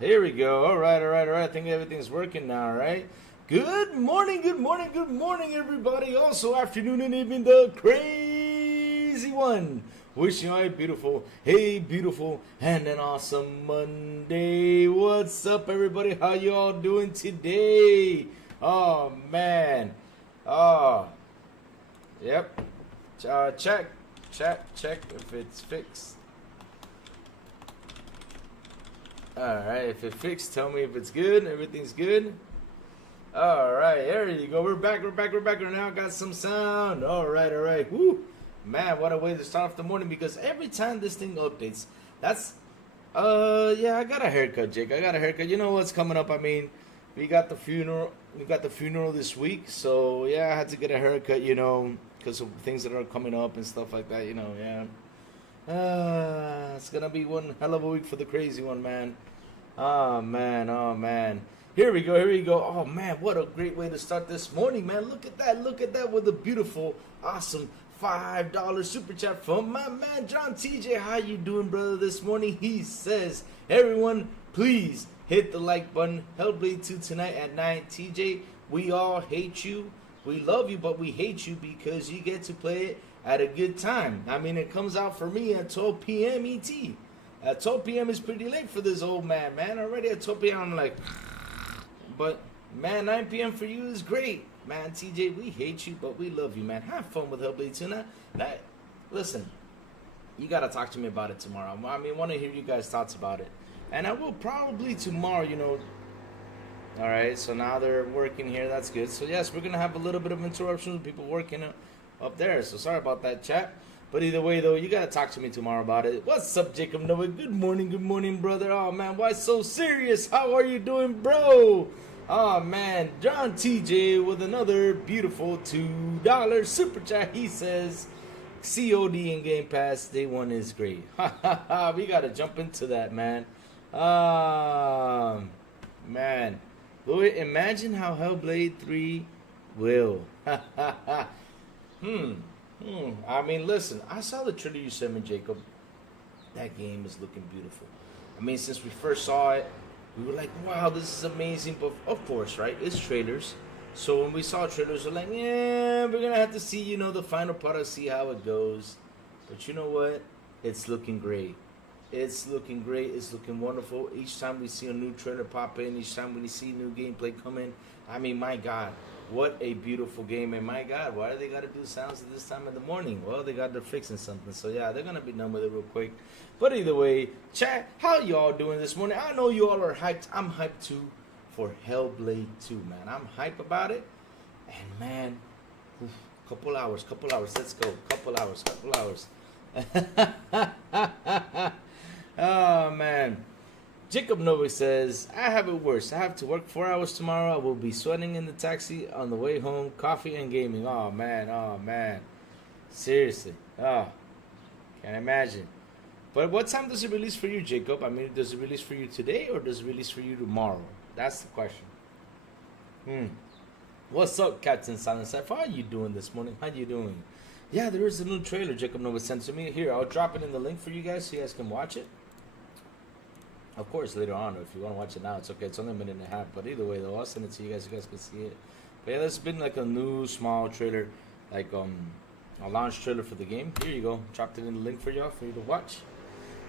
Here we go. All right. I think everything's working now, right? Good morning, everybody. Also, afternoon and evening, the crazy one. Wishing you a beautiful, and an awesome Monday. What's up, everybody? How you all doing today? Oh, man. Oh, yep. Check if it's fixed. Alright, if it fixed, tell me if it's good. Everything's good. Alright, there you go. We're back. We're now got some sound. Alright. Woo! Man, what a way to start off the morning, because every time this thing updates, that's yeah, I got a haircut, Jake. I got a haircut. You know what's coming up? I mean, we got the funeral this week, so yeah, I had to get a haircut, you know, because of things that are coming up and stuff like that, you know, yeah. It's gonna be one hell of a week for the crazy one, man. Oh man. Here we go. Oh man, what a great way to start this morning, man. Look at that with a beautiful, awesome $5 super chat from my man John TJ. How you doing, brother, this morning? He says, everyone, please hit the like button. Hellblade 2 tonight at 9. TJ, we all hate you. We love you, but we hate you because you get to play it at a good time. I mean, it comes out for me at 12 p.m. ET. At 12 p.m. is pretty late for this old man. Already at 12 p.m. I'm like, but man, 9 p.m. for you is great. Man, TJ, we hate you, but we love you, man. Have fun with Hellblade Tuna. Listen, you got to talk to me about it tomorrow. I mean, I want to hear you guys' thoughts about it. And I will probably tomorrow, you know. All right, so now they're working here. That's good. So, yes, we're going to have a little bit of interruptions with people working up there. So, sorry about that, chat. But either way, though, you got to talk to me tomorrow about it. What's up, Jacob Noah? Good morning, brother. Oh, man, why so serious? How are you doing, bro? Oh, man, John TJ with another beautiful $2 super chat. He says, COD and Game Pass, day one is great. We got to jump into that, man. Man. Louis, imagine how Hellblade 3 will. I mean, listen, I saw the trailer you sent me, Jacob. That game is looking beautiful. I mean, since we first saw it, we were like, wow, this is amazing. But, of course, right, it's trailers. So when we saw trailers, we're like, yeah, we're going to have to see, you know, the final product, see how it goes. But you know what? It's looking great. It's looking great. It's looking wonderful. Each time we see a new trailer pop in, each time we see new gameplay come in, I mean, my God, what a beautiful game. And my God, why do they got to do sounds at this time in the morning? Well, they're fixing something. So, yeah, they're going to be done with it real quick. But either way, chat, how y'all doing this morning? I know you all are hyped. I'm hyped, too, for Hellblade 2, man. I'm hyped about it. And, man, couple hours. Let's go. Couple hours. Oh, man. Jacob Novik says, I have it worse. I have to work 4 hours tomorrow. I will be sweating in the taxi on the way home. Coffee and gaming. Oh, man. Seriously. Oh, can't imagine. But what time does it release for you, Jacob? I mean, does it release for you today or does it release for you tomorrow? That's the question. What's up, Captain Silent Cypher? How are you doing this morning? How you doing? Yeah, there is a new trailer Jacob Nova sent to me. Here, I'll drop it in the link for you guys so you guys can watch it. Of course, later on, if you want to watch it now, it's okay. It's only a minute and a half. But either way, though, I'll send it to you guys so you guys can see it. But yeah, there's been like a new small trailer, like a launch trailer for the game. Here you go. Dropped it in the link for y'all for you to watch.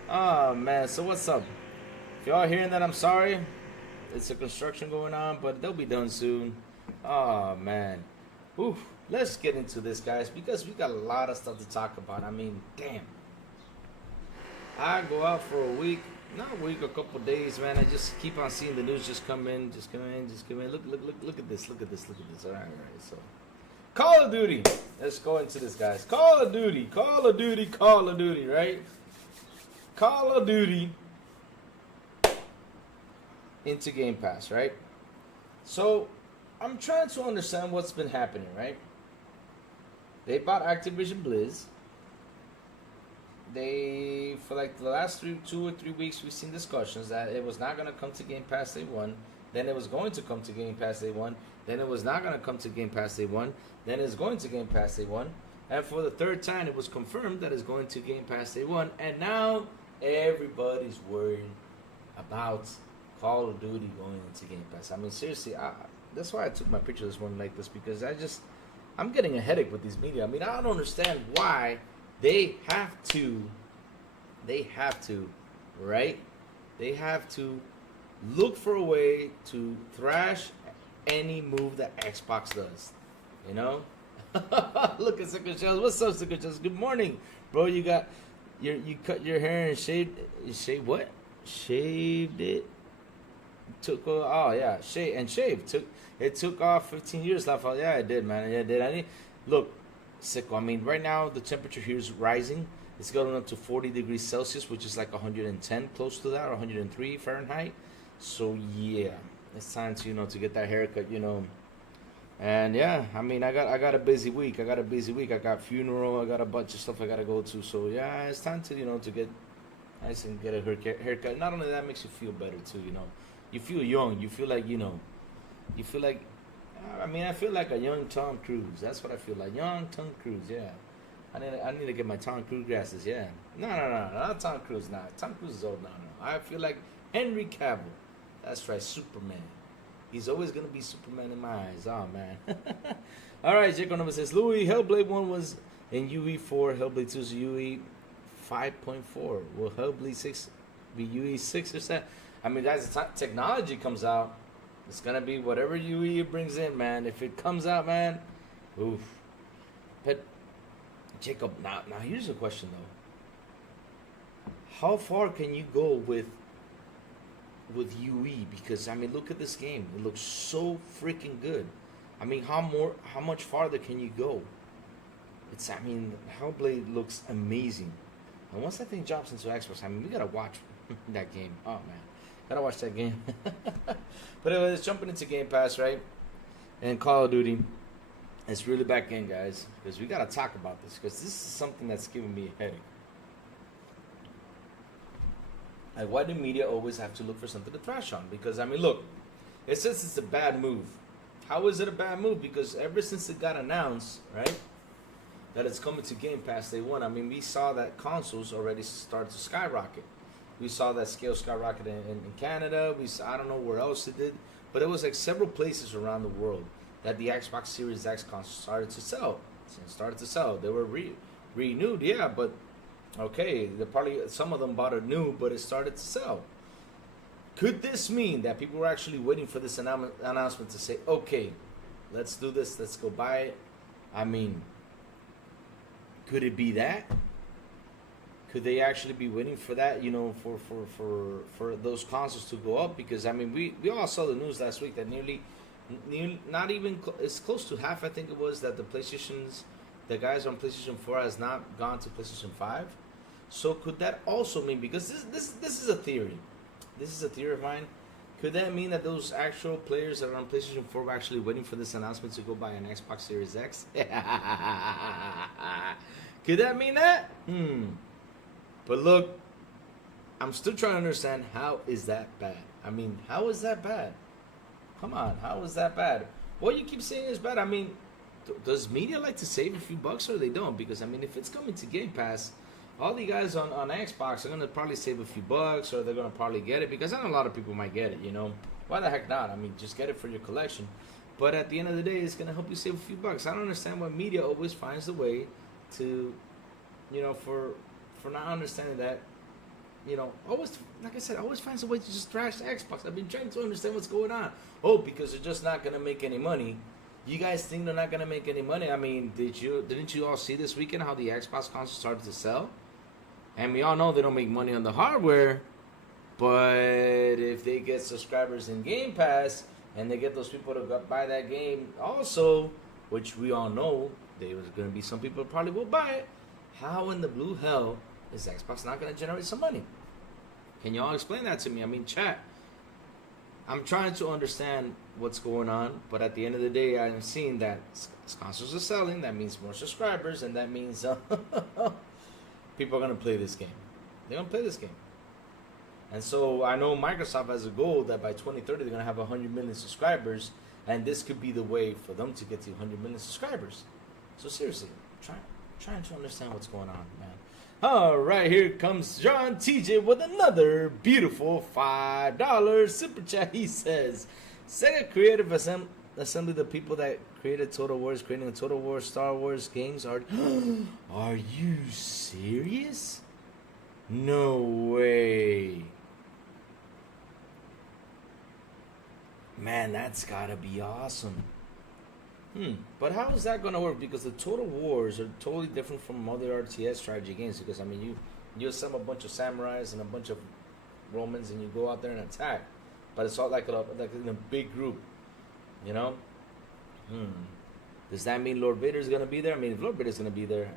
Oh, man. So what's up? If y'all hearing that, I'm sorry. It's a construction going on, but they'll be done soon. Oh, man. Oof. Let's get into this, guys, because we got a lot of stuff to talk about. I mean, damn. I go out for a week. Not a week, a couple days, man. I just keep on seeing the news just come in. Look at this. All right. So, Call of Duty. Let's go into this, guys. Call of Duty, right? Call of Duty into Game Pass, right? So, I'm trying to understand what's been happening, right? They bought Activision Blizz. For like the last 2 or 3 weeks, we've seen discussions that it was not going to come to Game Pass Day 1. Then it was going to come to Game Pass Day 1. Then it was not going to come to Game Pass Day 1. Then it's going to Game Pass Day 1. And for the third time, it was confirmed that it's going to Game Pass Day 1. And now everybody's worried about Call of Duty going into Game Pass. I mean, seriously, that's why I took my picture this morning like this, because I'm getting a headache with these media. I mean, I don't understand why they have to, right? They have to look for a way to thrash any move that Xbox does, you know? Look at Sickle Shells. What's up, Sickle Shells? Good morning, bro. You cut your hair and shaved. You shaved what? Shaved it. Took shaved. It took off 15 years left. Yeah, it did, man. Yeah, it did. Look, Sickle. I mean, right now the temperature here is rising. It's going up to 40 degrees Celsius, which is like 110, close to that, or 103 Fahrenheit. So yeah, it's time to to get that haircut, And yeah, I mean, I got a busy week. I got funeral. I got a bunch of stuff I gotta go to. So yeah, it's time to to get nice and get a haircut. Not only that, makes you feel better too. You feel young. You feel like You feel like. I mean, I feel like a young Tom Cruise. That's what I feel like. Young Tom Cruise. Yeah. I need to get my Tom Cruise glasses. Yeah. No, not Tom Cruise. Nah, Tom Cruise is old now. No. I feel like Henry Cavill. That's right, Superman. He's always going to be Superman in my eyes. Oh, man. All right, Jake Number says, Louis, Hellblade 1 was in UE4. Hellblade 2 is UE 5.4. Will Hellblade 6 be UE 6 or 7? I mean, as the technology comes out, it's going to be whatever UE brings in, man. If it comes out, man, oof. But, Jacob, now here's a question, though. How far can you go with UE? Because I mean, look at this game. It looks so freaking good. I mean, how much farther can you go? Hellblade looks amazing. And once that thing drops into Xbox, I mean, we gotta watch that game. Oh man, gotta watch that game. But anyways, jumping into Game Pass, right? And Call of Duty. It's really back in, guys, because we gotta talk about this, because this is something that's giving me a headache. Like, why do media always have to look for something to thrash on? Because, I mean, look, it says it's a bad move. How is it a bad move? Because ever since it got announced, right, that it's coming to Game Pass Day 1, I mean, we saw that consoles already started to skyrocket. We saw that scale skyrocket in Canada. I don't know where else it did, but it was like several places around the world that the Xbox Series X console started to sell. They were renewed, yeah, but okay, some of them bought it new, but it started to sell. Could this mean that people were actually waiting for this announcement to say, okay, let's do this, let's go buy it? I mean, could it be that? Could they actually be waiting for that, for those consoles to go up? Because, I mean, we all saw the news last week that nearly not even, it's close to half, I think it was, that the guys on PlayStation 4 has not gone to PlayStation 5. So could that also mean, because this is a theory. This is a theory of mine. Could that mean that those actual players that are on PlayStation 4 were actually waiting for this announcement to go buy an Xbox Series X? Could that mean that? But look, I'm still trying to understand, how is that bad? I mean, how is that bad? Come on, how is that bad? What you keep saying is bad. I mean, does media like to save a few bucks, or they don't? Because, I mean, if it's coming to Game Pass, all the guys on Xbox are going to probably save a few bucks, or they're going to probably get it, because I know a lot of people might get it, Why the heck not? I mean, just get it for your collection. But at the end of the day, it's going to help you save a few bucks. I don't understand why media always finds a way to, for not understanding that, always, like I said, always finds a way to just trash Xbox. I've been trying to understand what's going on. Oh, because they're just not going to make any money. You guys think they're not going to make any money? I mean, didn't you all see this weekend how the Xbox console started to sell? And we all know they don't make money on the hardware, but if they get subscribers in Game Pass, and they get those people to buy that game also, which we all know there's going to be some people who probably will buy it, how in the blue hell is Xbox not going to generate some money? Can y'all explain that to me? I mean, chat. I'm trying to understand what's going on, but at the end of the day, I'm seeing that consoles are selling. That means more subscribers, and that means people are going to play this game. They're going to play this game. And so I know Microsoft has a goal that by 2030 they're going to have 100 million subscribers, and this could be the way for them to get to 100 million subscribers. So seriously, trying to understand what's going on, man. All right, here comes John TJ with another beautiful $5 super chat. He says, Sega Creative Assembly, the people that created Total War, is creating the Total War Star Wars games. Are you serious? No way. Man, that's gotta be awesome. But how is that gonna work? Because the Total Wars are totally different from other RTS strategy games. Because I mean, you assemble a bunch of samurais and a bunch of Romans, and you go out there and attack. But it's all like in a big group, you know. Does that mean Lord Vader's gonna be there? I mean, if Lord Vader's gonna be there,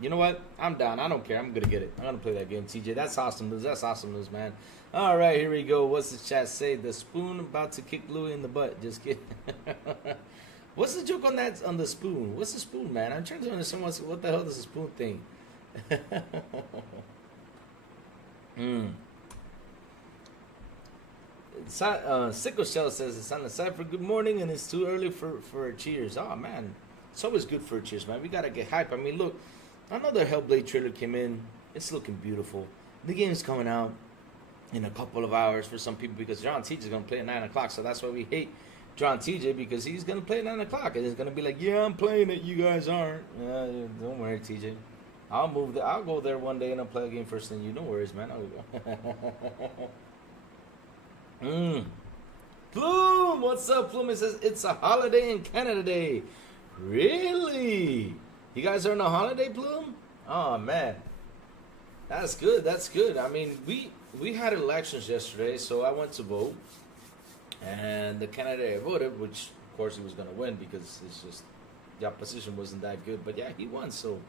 you know what? I'm down. I don't care. I'm gonna get it. I'm gonna play that game, TJ. That's awesome news. That's awesome news, man. All right, here we go. What's the chat say? The spoon about to kick Louis in the butt. Just kidding. What's the joke on that? On the spoon? What's the spoon, man? I'm trying to understand what the hell is the spoon thing. Sickle Shell says it's on the Cypher. Good morning, and it's too early for a cheers. Oh man, it's always good for a cheers, man. We gotta get hype. I mean, look, another Hellblade trailer came in. It's looking beautiful. The game's coming out in a couple of hours for some people because John TJ is gonna play at 9 o'clock. So that's why we hate John TJ, because he's gonna play at 9 o'clock and he's gonna be like, yeah, I'm playing it, you guys aren't. Don't worry, TJ. I'll go there one day and I'll play a game first thing you. No worries, man. Plume, what's up, Plume? It says it's a holiday in Canada Day. Really? You guys are on a holiday, Plume? Oh man, that's good. That's good. I mean, we had elections yesterday, so I went to vote. And the candidate I voted, which of course he was going to win because it's just the opposition wasn't that good. But yeah, he won. So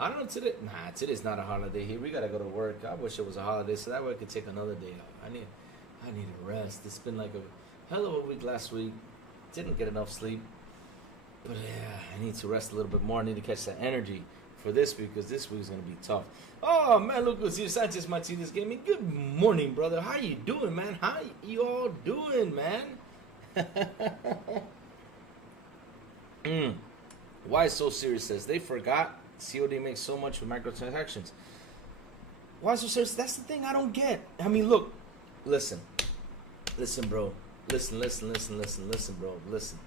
I don't know today. Nah, today's not a holiday here. We got to go to work. I wish it was a holiday so that way I could take another day off. I need a rest. It's been like a hell of a week last week. Didn't get enough sleep. But yeah, I need to rest a little bit more. I need to catch that energy for this week because this week's going to be tough. Oh, man, look who's here. Sanchez Martinez Gaming. Good morning, brother. How you doing, man? How you all doing, man? Why so serious says they forgot COD makes so much with microtransactions. Why so serious? That's the thing I don't get. I mean, look. Listen, bro. Listen, bro. Listen.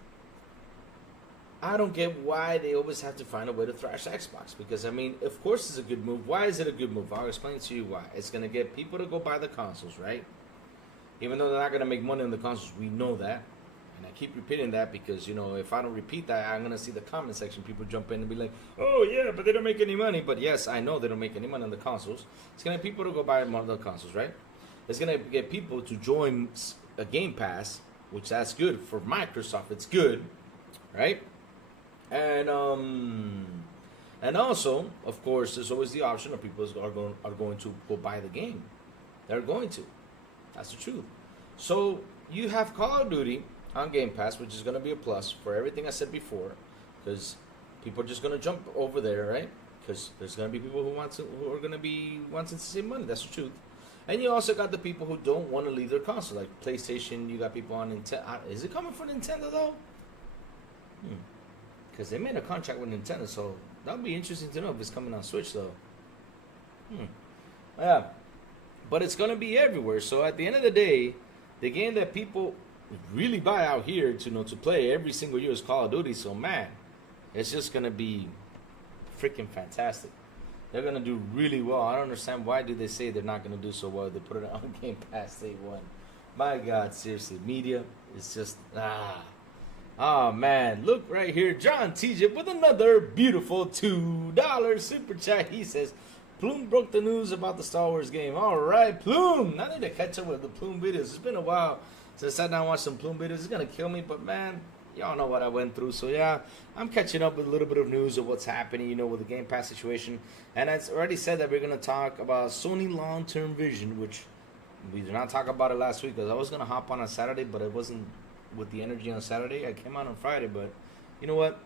I don't get why they always have to find a way to thrash Xbox. Because, I mean, of course it's a good move. Why is it a good move? I'll explain to you why. It's going to get people to go buy the consoles, right? Even though they're not going to make money on the consoles, we know that. And I keep repeating that because, you know, if I don't repeat that, I'm going to see the comment section. People jump in and be like, oh, yeah, but they don't make any money. But, yes, I know they don't make any money on the consoles. It's going to get people to go buy one of the consoles, right? It's going to get people to join a Game Pass, which that's good. For Microsoft, it's good, right? And also, of course, there's always the option of people are going to go buy the game. They're going to. That's the truth. So you have Call of Duty on Game Pass, which is going to be a plus for everything I said before, because people are just going to jump over there, right? Because there's going to be people who are going to be wanting to save money. That's the truth. And you also got the people who don't want to leave their console, like PlayStation. You got people on Nintendo. Is it coming from Nintendo though? Because they made a contract with Nintendo, so that would be interesting to know if it's coming on Switch, though. Yeah. But it's going to be everywhere. So at the end of the day, the game that people really buy out here to play every single year is Call of Duty. So, man, it's just going to be freaking fantastic. They're going to do really well. I don't understand why do they say they're not going to do so well. They put it on Game Pass Day 1. My God, seriously. Media is just, Oh, man, look right here. John TJ with another beautiful $2 super chat. He says, Plume broke the news about the Star Wars game. All right, Plume. I need to catch up with the Plume videos. It's been a while since I sat down and watched some Plume videos. It's going to kill me, but, man, y'all know what I went through. So, yeah, I'm catching up with a little bit of news of what's happening, with the Game Pass situation. And I already said that we're going to talk about Sony long-term vision, which we did not talk about it last week because I was going to hop on Saturday, but it wasn't with the energy on Saturday. I came out on Friday, but you know what?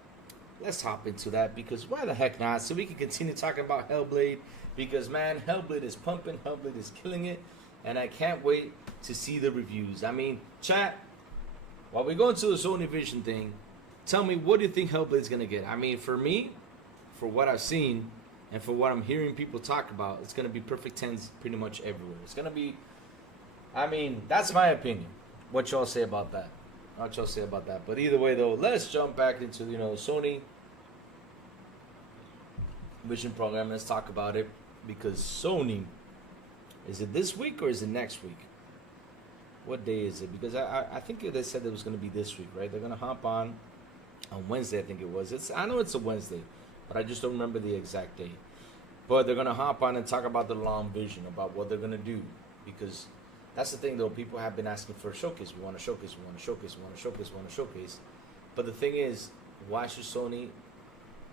Let's hop into that because why the heck not? So we can continue talking about Hellblade because, man, Hellblade is pumping. Hellblade is killing it. And I can't wait to see the reviews. I mean, chat, while we go into the Sony Vision thing, tell me, what do you think Hellblade's going to get? I mean, for me, for what I've seen and for what I'm hearing people talk about, it's gonna be perfect 10s pretty much everywhere. It's gonna be, I mean, that's my opinion. What y'all say about that? What y'all say about that? But either way, though, let's jump back into Sony Vision Program. Let's talk about it, because Sony, is it this week or is it next week? What day is it? Because I think they said it was going to be this week, right? They're going to hop on Wednesday, I think it was. I know it's a Wednesday, but I just don't remember the exact day. But they're going to hop on and talk about the long vision, about what they're going to do. Because that's the thing, though. People have been asking for a showcase. We want a showcase, we want a showcase, we want a showcase, we want a showcase. But the thing is, why should Sony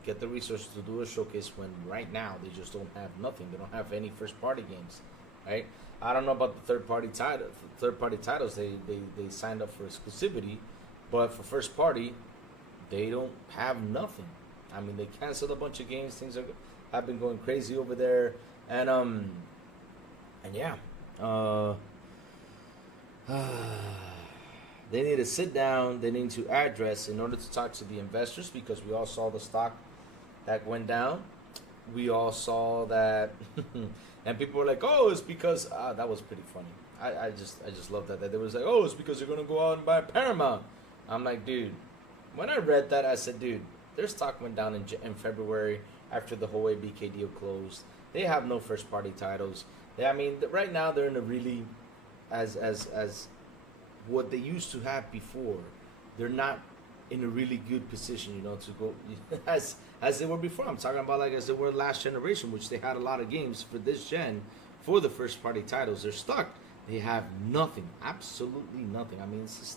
get the resources to do a showcase when right now they just don't have nothing? They don't have any first-party games, right? I don't know about the third-party titles. They signed up for exclusivity, but for first-party, they don't have nothing. I mean, they canceled a bunch of games. Things have been going crazy over there, and yeah, they need to sit down. They need to address in order to talk to the investors, because we all saw the stock that went down. We all saw that. And people were like, "Oh, it's because..." that was pretty funny. I just love that. They was like, "Oh, it's because you're gonna go out and buy Paramount." I'm like, dude. When I read that, I said, dude, their stock went down in February after the whole ABK deal closed. They have no first party titles. I mean, right now they're in a really, as what they used to have before. They're not in a really good position, to go as they were before. I'm talking about like as they were last generation, which they had a lot of games for this gen for the first party titles. They're stuck. They have nothing, absolutely nothing. I mean, it's just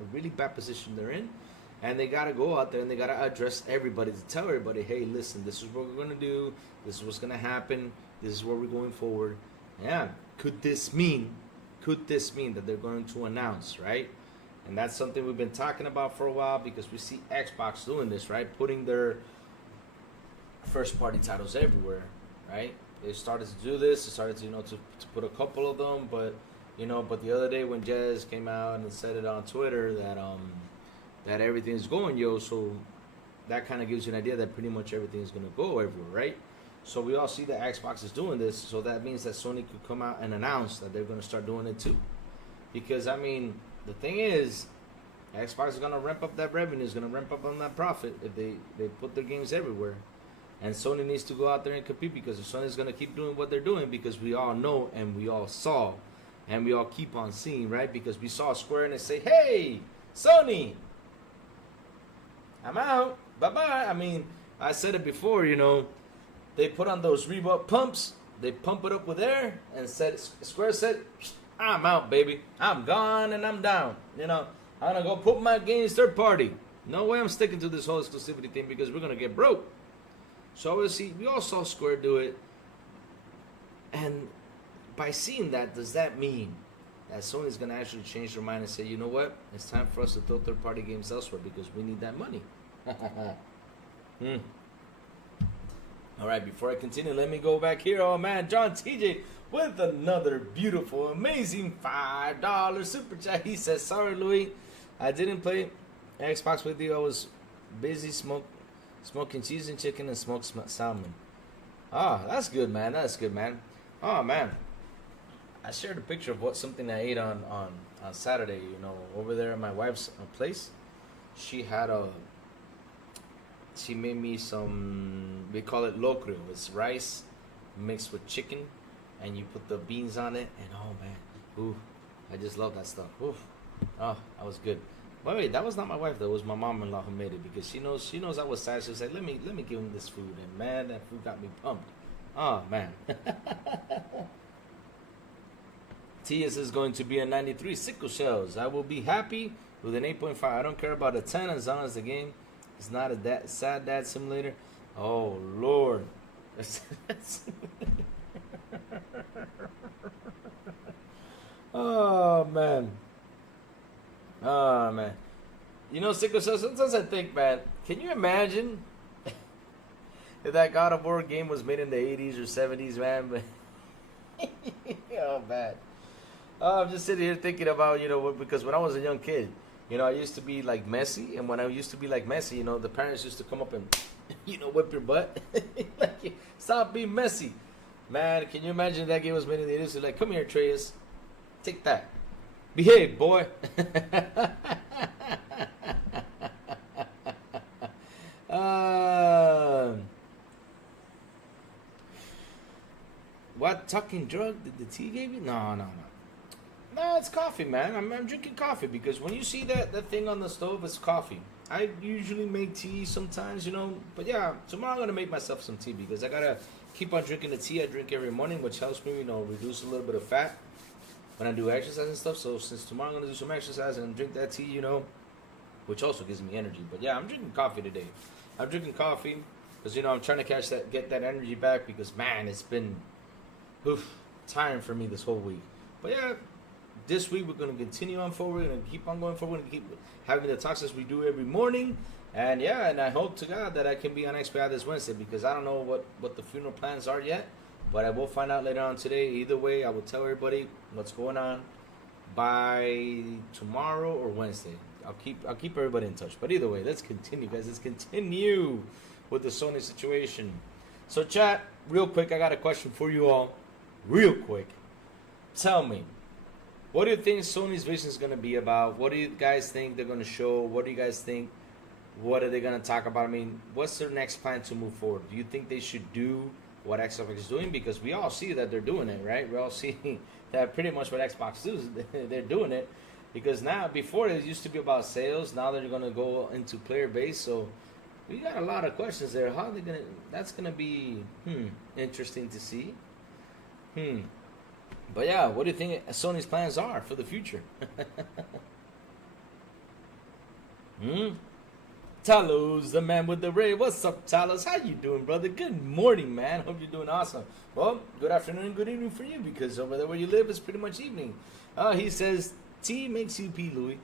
a really bad position they're in, and they got to go out there and they got to address everybody to tell everybody, hey, listen, this is what we're going to do. This is what's going to happen. This is where we're going forward. Yeah, could this mean that they're going to announce, right? And that's something we've been talking about for a while, because we see Xbox doing this, right? Putting their first-party titles everywhere, right? They started to do this. They started to, to put a couple of them, but but the other day when Jez came out and said it on Twitter that everything's going, so that kind of gives you an idea that pretty much everything's going to go everywhere, right? So we all see that Xbox is doing this, so that means that Sony could come out and announce that they're going to start doing it too. Because, I mean, the thing is, Xbox is going to ramp up that revenue, is going to ramp up on that profit if they put their games everywhere. And Sony needs to go out there and compete, because if Sony's going to keep doing what they're doing, because we all know and we all saw and we all keep on seeing, right? Because we saw Square Enix say, hey, Sony, I'm out. Bye-bye. I mean, I said it before, they put on those Reebok pumps, they pump it up with air, and Square said, I'm out, baby. I'm gone and I'm down. I'm gonna go put my games third party. No way I'm sticking to this whole exclusivity thing, because we're gonna get broke. So obviously, we all saw Square do it. And by seeing that, does that mean that Sony's gonna actually change their mind and say, you know what? It's time for us to throw third party games elsewhere, because we need that money. All right, before I continue, let me go back here. Oh, man, John TJ with another beautiful, amazing $5 super chat. He says, sorry, Louis, I didn't play Xbox with you. I was busy smoking cheese and chicken and smoked salmon. Oh, that's good, man. That's good, man. Oh, man. I shared a picture of something I ate on Saturday, over there at my wife's place. She made me some, we call it locrio. It's rice mixed with chicken, and you put the beans on it, and oh man, ooh, I just love that stuff. Ooh, oh, that was good. Wait, that was not my wife. That was my mom-in-law who made it, because she knows I was sad. She was like, let me give him this food, and man, that food got me pumped. Oh man. TS is going to be a 93 sickle shells. I will be happy with an 8.5. I don't care about a 10 as long as the game is not a sad dad simulator. Oh Lord. Oh man. Oh man. Sickle cell, sometimes I think, man, can you imagine if that God of War game was made in the 80s or 70s, man? Oh man. I'm just sitting here thinking about, because when I was a young kid, You know, I used to be like messy, and when I used to be like messy, you know, the parents used to come up and, you know, whip your butt. Like, stop being messy. Man, can you imagine that gave us many of the idiots? Like, come here, Atreus. Take that. Behave, boy. What talking drug did the tea give you? No. No, it's coffee, man. I'm drinking coffee because when you see that thing on the stove, it's coffee. I usually make tea sometimes, you know. But yeah, tomorrow I'm going to make myself some tea because I got to keep on drinking the tea I drink every morning, which helps me, you know, reduce a little bit of fat when I do exercise and stuff. So since tomorrow I'm going to do some exercise and drink that tea, you know, which also gives me energy. But yeah, I'm drinking coffee today. I'm drinking coffee because, you know, I'm trying to get that energy back because, man, it's been tiring for me this whole week. But yeah, this week we're going to continue on forward. We're going to keep on going forward and keep having the talks as we do every morning. And yeah, and I hope to God that I can be on XPI this Wednesday because I don't know what the funeral plans are yet. But I will find out later on today. Either way, I will tell everybody what's going on by tomorrow or Wednesday. I'll keep everybody in touch. But either way, let's continue, guys. Let's continue with the Sony situation. So chat, real quick, I got a question for you all. Real quick. Tell me, what do you think Sony's vision is going to be about? What do you guys think they're going to show? What do you guys think? What are they going to talk about? I mean, what's their next plan to move forward? Do you think they should do what Xbox is doing? Because we all see that they're doing it, right? We all see that pretty much what Xbox does, they're doing it. Because now, before it used to be about sales, now they're going to go into player base. So we got a lot of questions there. How are they going to, that's going to be interesting to see. But yeah, what do you think Sony's plans are for the future? Talos, the man with the ray. What's up, Talos? How you doing, brother? Good morning, man. Hope you're doing awesome. Well, good afternoon and good evening for you because over there where you live is pretty much evening. He says, tea makes you pee, Louis.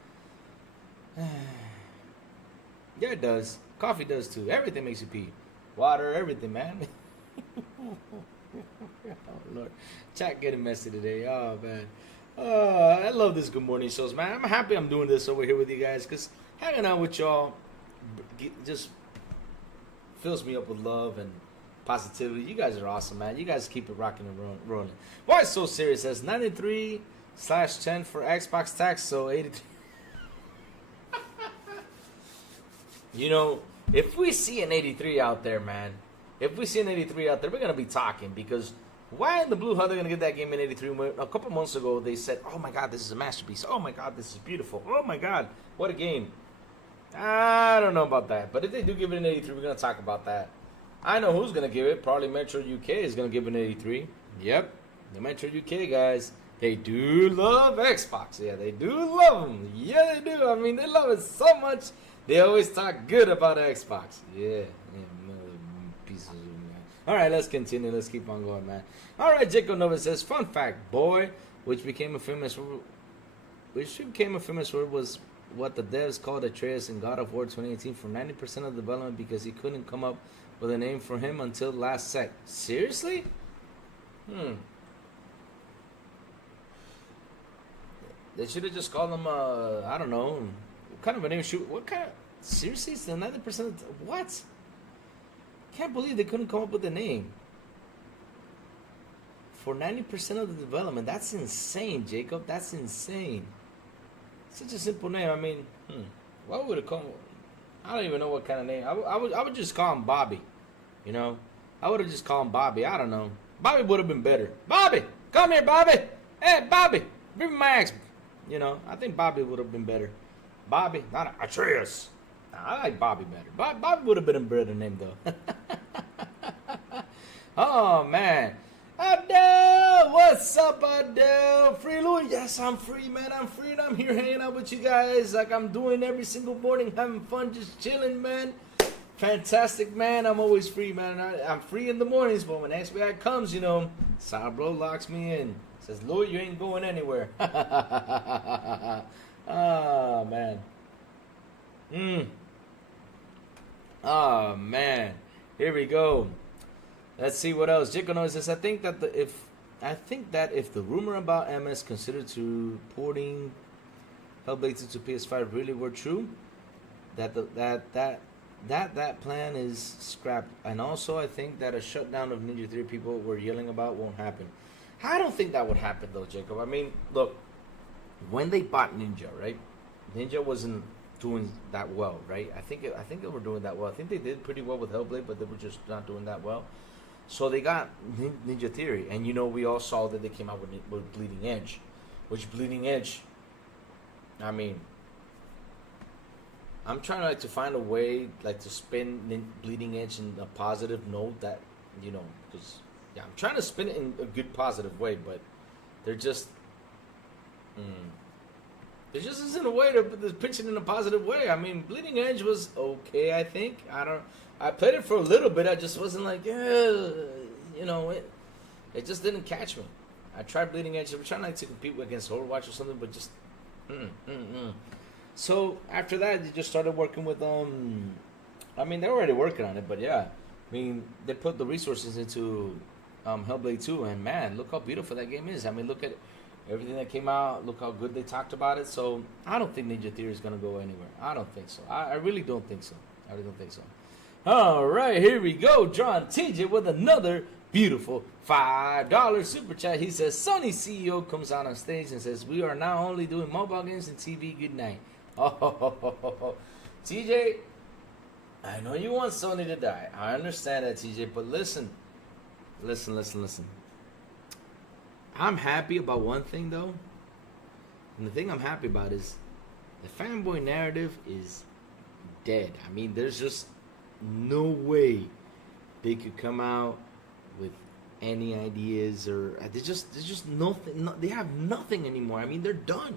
Yeah, it does. Coffee does too. Everything makes you pee. Water, everything, man. Oh, Lord. Chat getting messy today. Oh, man. I love this Good Morning shows, man. I'm happy I'm doing this over here with you guys because hanging out with y'all just fills me up with love and positivity. You guys are awesome, man. You guys keep it rocking and rolling. Why it's so serious? It says 93/10 for Xbox tax, so 83. You know, if we see an 83 out there, man, if we see an 83 out there, we're going to be talking because why in the blue, how they're going to get that game in 83? A couple months ago, they said, oh, my God, this is a masterpiece. Oh, my God, this is beautiful. Oh, my God, what a game. I don't know about that. But if they do give it an 83, we're going to talk about that. I know who's going to give it. Probably Metro UK is going to give it an 83. Yep, the Metro UK guys. They do love Xbox. Yeah, they do love them. Yeah, they do. I mean, they love it so much. They always talk good about Xbox. Yeah, pieces of man. All right, let's continue. Let's keep on going, man. All right, Jacob Nova says, fun fact, boy, which became a famous word was what the devs called Atreus in God of War 2018 for 90% of the development because he couldn't come up with a name for him until last sec. Seriously? They should have just called him, I don't know, what kind of a name should, what kind of, seriously, it's the 90% of, what? Can't believe they couldn't come up with a name. For 90% of the development, that's insane, Jacob, that's insane. Such a simple name, I mean, what would it call, I don't even know what kind of name, I would just call him Bobby, you know? I would have just called him Bobby, I don't know. Bobby would have been better. Bobby, come here, Bobby. Hey, Bobby, bring me my axe. You know, I think Bobby would have been better. Bobby, not Atreus. I like Bobby better. Bobby would have been a better name, though. Oh, man. Adele, what's up, Adele? Free Louis? Yes, I'm free, man. I'm free, and I'm here hanging out with you guys like I'm doing every single morning, having fun, just chilling, man. Fantastic, man. I'm always free, man. I'm free in the mornings, but when XBI comes, you know, Sourblow locks me in. Says, Louis, you ain't going anywhere. Oh, man. Oh, man. Here we go. Let's see what else. Jicono says, I think that if the rumor about MS considered to porting Hellblade 2 to PS5 really were true, that plan is scrapped. And also, I think that a shutdown of Ninja Theory people were yelling about won't happen. I don't think that would happen though, Jacob. I mean, look, when they bought Ninja, right? Ninja wasn't doing that well, right? I think they were doing that well. I think they did pretty well with Hellblade, but they were just not doing that well. So they got Ninja Theory, and we all saw that they came out with Bleeding Edge, which Bleeding Edge, I mean, I'm trying to find a way to spin Bleeding Edge in a positive note that because I'm trying to spin it in a good positive way, but they're just there just isn't a way to pitch it in a positive way. I mean, Bleeding Edge was okay, I think. I played it for a little bit. I just wasn't like, it just didn't catch me. I tried Bleeding Edge. I was trying to compete against Overwatch or something, but just, So after that, they just started working with, I mean, they're already working on it, but yeah. I mean, they put the resources into Hellblade 2, and man, look how beautiful that game is. I mean, look at everything that came out. Look how good they talked about it. So I don't think Ninja Theory is going to go anywhere. I don't think so. I really don't think so. I really don't think so. All right, here we go. John TJ with another beautiful $5 super chat. He says, Sony CEO comes out on stage and says, we are now only doing mobile games and TV. Good night. Oh, TJ, I know you want Sony to die. I understand that, TJ, but listen. I'm happy about one thing, though. And the thing I'm happy about is the fanboy narrative is dead. I mean, there's just no way they could come out with any ideas, or there's just nothing. They have nothing anymore. I mean, they're done.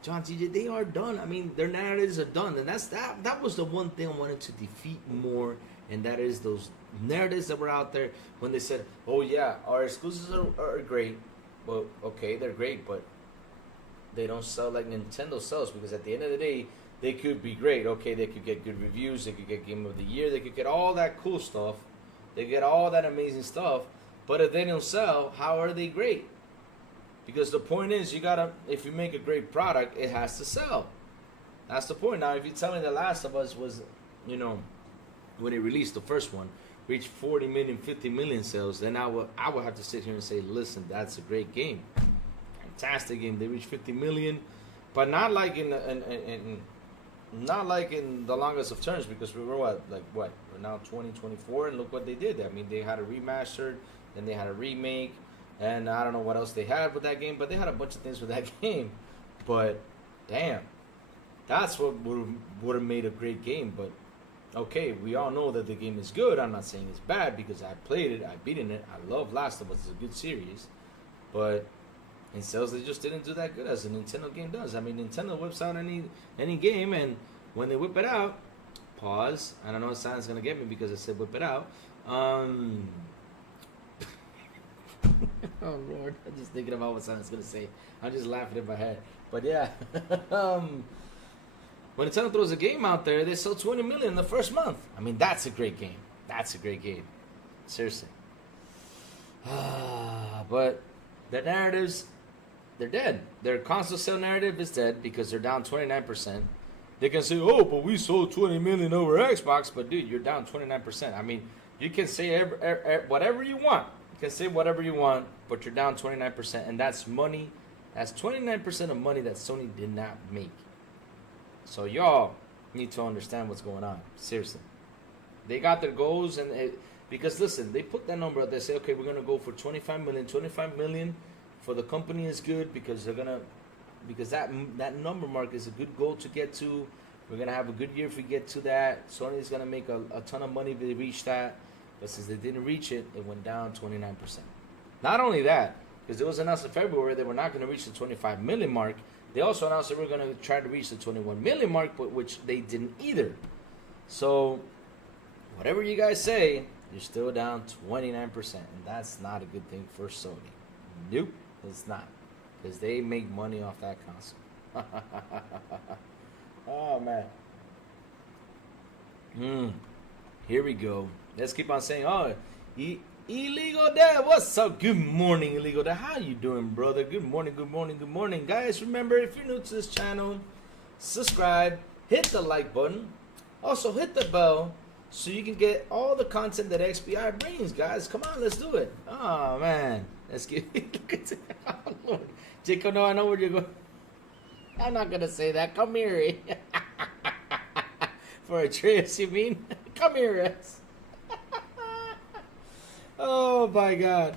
John TJ, they are done. I mean, their narratives are done, and that was the one thing I wanted to defeat more, and that is those narratives that were out there when they said, "Oh yeah, our exclusives are great." Well, okay, they're great, but they don't sell like Nintendo sells, because at the end of the day, they could be great. Okay, they could get good reviews, they could get Game of the Year, they could get all that cool stuff, they get all that amazing stuff, but if they don't sell, how are they great? Because the point is, if you make a great product, it has to sell. That's the point. Now, if you tell me The Last of Us was, when it released, the first one, reached 40 million, 50 million sales, then I would have to sit here and say, listen, that's a great game. Fantastic game. They reached 50 million, but not like in the longest of terms, because we were we're now 2024, and look what they did. I mean, they had a remastered, then they had a remake, and I don't know what else they had with that game, but they had a bunch of things with that game. But damn, that's what would have made a great game. But okay, we all know that the game is good. I'm not saying it's bad, because I played it, I beaten it. I love Last of Us. It's a good series, but in sales, they just didn't do that good as a Nintendo game does. I mean, Nintendo whips out any game, and when they whip it out, pause. I don't know what sound's gonna get me because I said whip it out. Oh Lord, I'm just thinking about what sound's gonna say. I'm just laughing in my head. But yeah, when Nintendo throws a game out there, they sell 20 million in the first month. I mean, that's a great game. That's a great game. Seriously. But the narratives, they're dead. Their console sale narrative is dead because they're down 29%. They can say, oh, but we sold 20 million over Xbox. But dude, you're down 29%. I mean, you can say whatever you want. You can say whatever you want, but you're down 29%. And that's money. That's 29% of money that Sony did not make. So y'all need to understand what's going on. Seriously. They got their goals, and because listen, they put that number out. They say, okay, we're gonna go for 25 million. 25 million for the company is good because that number mark is a good goal to get to. We're gonna have a good year if we get to that. Sony's gonna make a ton of money if they reach that. But since they didn't reach it, it went down 29%. Not only that, because it was announced in February they were not gonna reach the 25 million mark. They also announced that we're gonna try to reach the 21 million mark, but which they didn't either. So whatever you guys say, you're still down 29%, and that's not a good thing for Sony. Nope, it's not, because they make money off that console. Oh man. Here we go. Let's keep on saying, oh, Illegal Dad, what's up? Good morning, Illegal Dad. How you doing, brother? Good morning, good morning, good morning. Guys, remember, if you're new to this channel, subscribe, hit the like button. Also, hit the bell so you can get all the content that XBI brings, guys. Come on, let's do it. Oh, man. Let's get look at that. Oh, Lord. Jacob, no, I know where you're going. I'm not going to say that. Come here. For a trace, you mean? Come here, Rex. Oh my God.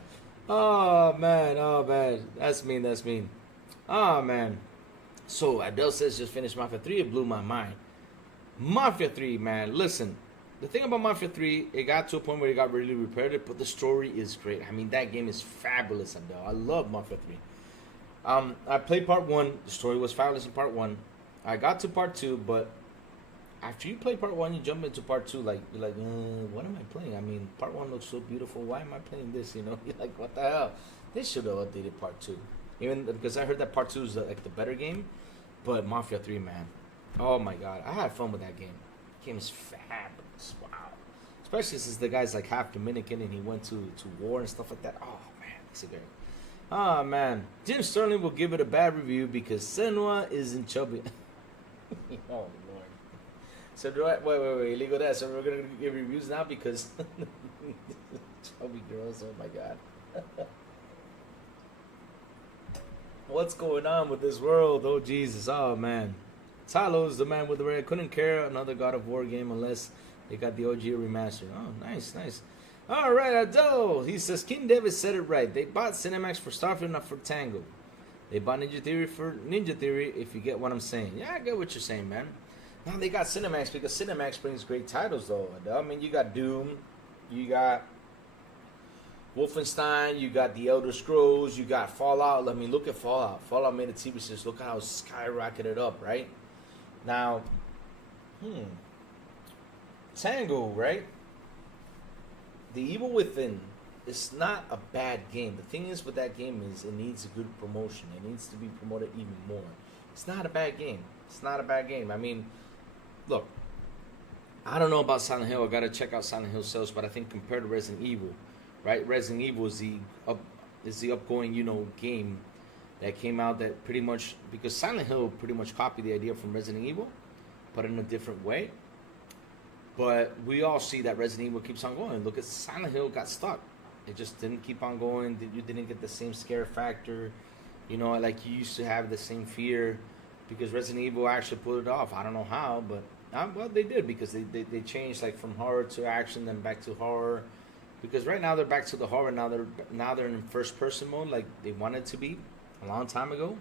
Oh man. Oh man. That's mean. That's mean. Oh man. So Adele says just finished Mafia 3. It blew my mind. Mafia 3, man. Listen. The thing about Mafia 3, it got to a point where it got really repetitive, but the story is great. I mean, that game is fabulous, Adele. I love Mafia 3. I played part 1. The story was fabulous in part 1. I got to part 2, but after you play part 1, you jump into part 2, like, you're like, what am I playing? I mean, part 1 looks so beautiful. Why am I playing this, you know? You're like, what the hell? They should have updated part 2. Even because I heard that part 2 is like the better game. But Mafia 3, man. Oh, my God. I had fun with that game. The game is fabulous. Wow. Especially since the guy's like half Dominican and he went to war and stuff like that. Oh, man. It's a great. Oh, man. Jim Sterling will give it a bad review because Senua isn't chubby. Oh, Lord. So do I, wait, illegal that. So we're gonna give reviews now because chubby girls. Oh my God, what's going on with this world? Oh Jesus, oh man. Talos, the man with the red, couldn't care another God of War game unless they got the OG remastered. Oh, nice, nice. All right, Adele. He says King David said it right. They bought Cinemax for Starfield, not for Tango. They bought Ninja Theory for Ninja Theory. If you get what I'm saying, yeah, I get what you're saying, man. Now they got Cinemax because Cinemax brings great titles, though. I mean, you got Doom, you got Wolfenstein, you got The Elder Scrolls, you got Fallout. I mean, look at Fallout. Fallout made a TV series. Look at how it skyrocketed up, right? Now, Tango, right? The Evil Within is not a bad game. The thing is with that game is it needs a good promotion. It needs to be promoted even more. It's not a bad game. It's not a bad game. I mean, look, I don't know about Silent Hill. I gotta check out Silent Hill sales, but I think compared to Resident Evil, right? Resident Evil is the upgoing, game that came out that pretty much, because Silent Hill pretty much copied the idea from Resident Evil, but in a different way. But we all see that Resident Evil keeps on going. Look at Silent Hill got stuck. It just didn't keep on going. You didn't get the same scare factor, like you used to have the same fear. Because Resident Evil actually pulled it off. I don't know how, but well, they did because they changed like from horror to action, then back to horror. Because right now they're back to the horror. Now they're in first person mode, like they wanted to be a long time ago.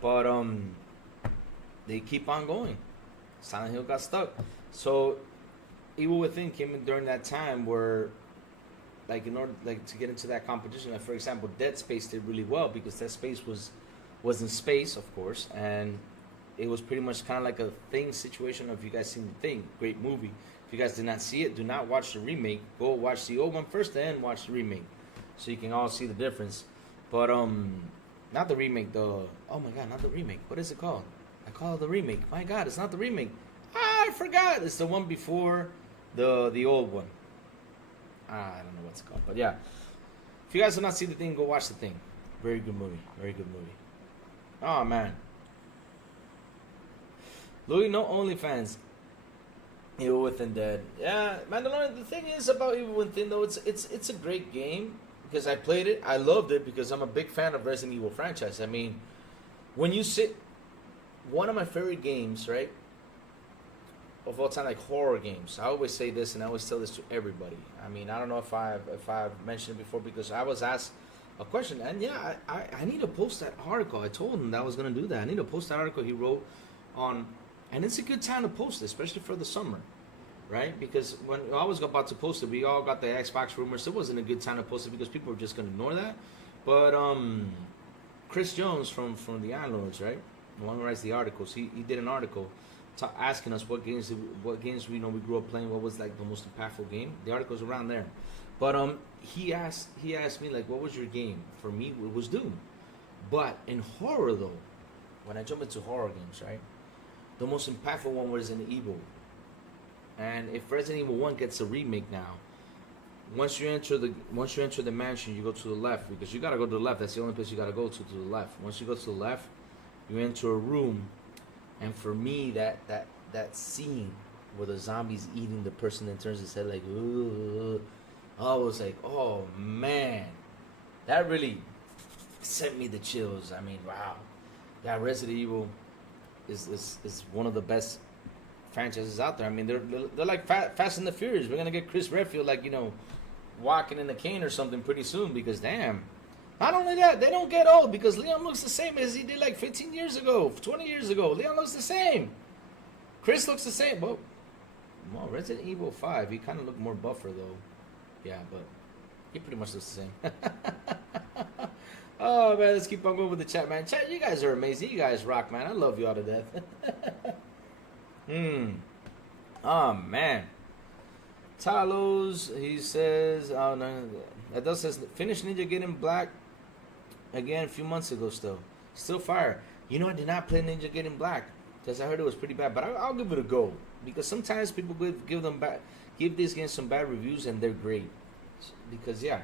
But they keep on going. Silent Hill got stuck. So Evil Within came in during that time where, like, in order to get into that competition, like for example, Dead Space did really well because Dead Space was in space, of course, and it was pretty much kind of like a Thing situation. If you guys seen the Thing, great movie. If you guys did not see it, do not watch the remake. Go watch the old one first, then watch the remake, so you can all see the difference. But not the remake. Oh my God, not the remake. What is it called? I call it the remake. My God, it's not the remake. I forgot. It's the one before the old one. I don't know what's it called, but yeah. If you guys have not seen the Thing, go watch the Thing. Very good movie. Very good movie. Oh man, Louis, no OnlyFans. Evil Within dead. Yeah, Mandalorian. The thing is about Evil Within though, it's a great game because I played it. I loved it because I'm a big fan of Resident Evil franchise. I mean, when you sit, one of my favorite games, right, of all time, like horror games. I always say this and I always tell this to everybody. I mean, I don't know if I've mentioned it before because I was asked a question, and yeah, I need to post that article. I told him that I was gonna do that. I need to post that article he wrote on, and it's a good time to post it, especially for the summer, right? Because when I was about to post it, we all got the Xbox rumors. It wasn't a good time to post it because people were just gonna ignore that. But Chris Jones from the Ironlords, right, the one who writes the articles, he did an article asking us what games we grew up playing, what was like the most impactful game. The article's around there. But he asked me like, what was your game? For me, it was Doom. But in horror though, when I jump into horror games, right, the most impactful one was Resident Evil. And if Resident Evil 1 gets a remake now, once you enter the mansion, you go to the left because you gotta go to the left. That's the only place you gotta go to the left. Once you go to the left, you enter a room, and for me, that scene where the zombie's eating the person that turns his head like, ooh, I was like, oh man, that really sent me the chills. I mean, wow, that Resident Evil is one of the best franchises out there. I mean, they're like Fast and the Furious. We're gonna get Chris Redfield like, you know, walking in a cane or something pretty soon because damn. Not only that, they don't get old because Leon looks the same as he did like 15 years ago, 20 years ago. Leon looks the same. Chris looks the same. Well, Resident Evil 5, he kind of looked more buffer though. Yeah, but he pretty much looks the same. Oh man, let's keep on going with the chat, man. Chat, you guys are amazing. You guys rock, man. I love you all to death. Oh man. Talos, he says, oh no, that does says finish Ninja Getting Black again a few months ago. Still fire. You know, I did not play Ninja Getting Black because I heard it was pretty bad, but I'll give it a go because sometimes people give these games some bad reviews and they're great. Because yeah,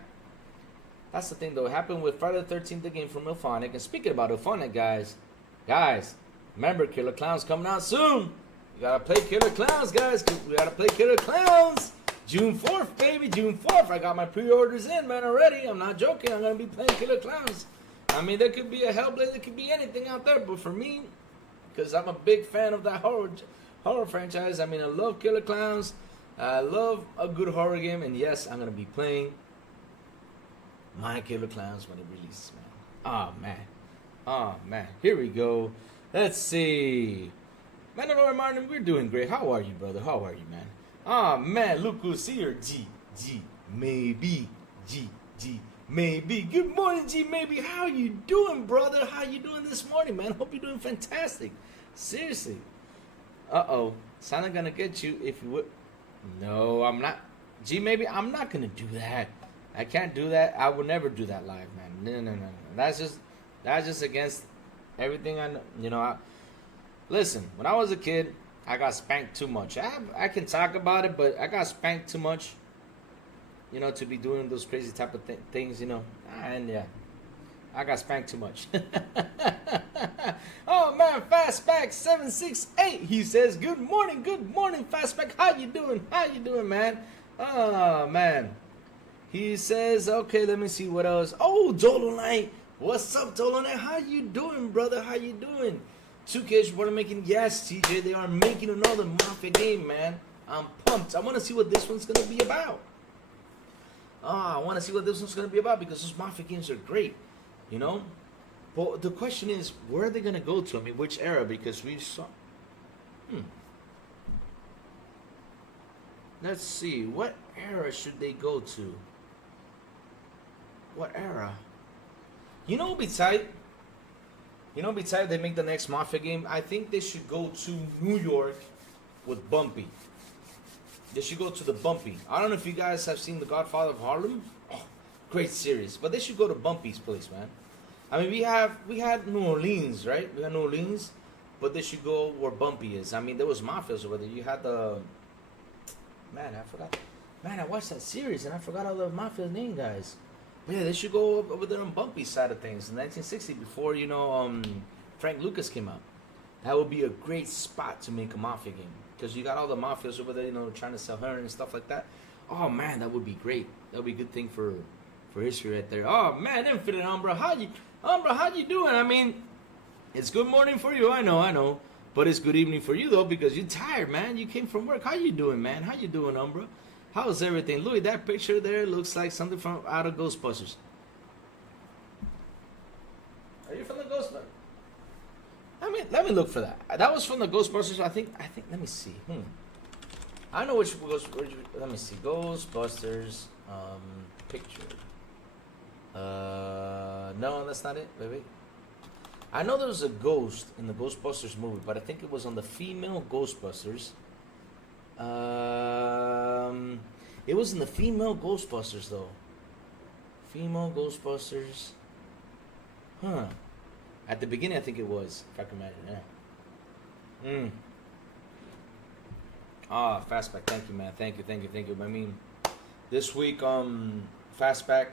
that's the thing though. It happened with Friday the 13th, the game from Ilphonic. And speaking about Ilphonic, guys, remember Killer Clowns coming out soon. You gotta play Killer Clowns, guys. We gotta play Killer Clowns. June 4th, baby, June 4th. I got my pre-orders in, man, already. I'm not joking. I'm gonna be playing Killer Clowns. I mean, there could be a Hellblade, there could be anything out there, but for me, because I'm a big fan of that horror franchise. I mean, I love Killer Clowns. I love a good horror game, and yes, I'm gonna be playing my Killer Clowns when it releases, man. Oh man. Here we go. Let's see. Mandalorian Martin, we're doing great. How are you, brother? How are you, man? Oh man, look who's here. G, maybe. Good morning, G, maybe. How you doing, brother? How you doing this morning, man? Hope you're doing fantastic. Seriously. Uh-oh. Santa gonna get you if you would. No, I'm not. G, maybe I'm not gonna do that. I can't do that. I will never do that live, man. No. That's just against everything I know. You know, listen, when I was a kid, I got spanked too much. I can talk about it, but I got spanked too much, you know, to be doing those crazy type of things, you know. And yeah, I got spanked too much. Oh man, Fastback 768. He says, good morning, Fastback. How you doing, man? Oh man. He says, okay, let me see what else. Oh, Dolomite. What's up, Dolomite? How you doing, brother? How you doing? 2K what are making? Yes, TJ, they are making another Mafia game, man. I'm pumped. I want to see what this one's going to be about. I want to see what this one's going to be about because those Mafia games are great, you know? But the question is, where are they going to go to? I mean, which era? Because we saw... Let's see. What era should they go to? What era? You know, besides they make the next Mafia game, I think they should go to New York with Bumpy. They should go to the Bumpy. I don't know if you guys have seen The Godfather of Harlem. Oh, great series. But they should go to Bumpy's place, man. I mean, we had New Orleans, right? We had New Orleans, but they should go where Bumpy is. I mean, there was mafias over there. You had the... Man, I forgot. Man, I watched that series, and I forgot all the mafia's name, guys. But yeah, they should go over there on Bumpy's side of things. In 1960, before, you know, Frank Lucas came out. That would be a great spot to make a mafia game. Because you got all the mafias over there, you know, trying to sell her and stuff like that. Oh, man, that would be great. That would be a good thing for history right there. Oh, man, Infinite Umbra, how you doing? I mean, it's good morning for you, I know. But it's good evening for you, though, because you're tired, man. You came from work. How you doing, man? How you doing, Umbra? How's everything? Louis, that picture there looks like something from out of Ghostbusters. Are you from the Ghostbusters? Let me look for that. That was from the Ghostbusters. I think. Let me see. I know which let me see. Ghostbusters picture. No, that's not it. Wait. I know there was a ghost in the Ghostbusters movie, but I think it was on the female Ghostbusters. It was in the female Ghostbusters, though. Female Ghostbusters. Huh. At the beginning, I think it was, if I can imagine. Yeah. Fastback. Thank you, man. Thank you. I mean, This week, fastback.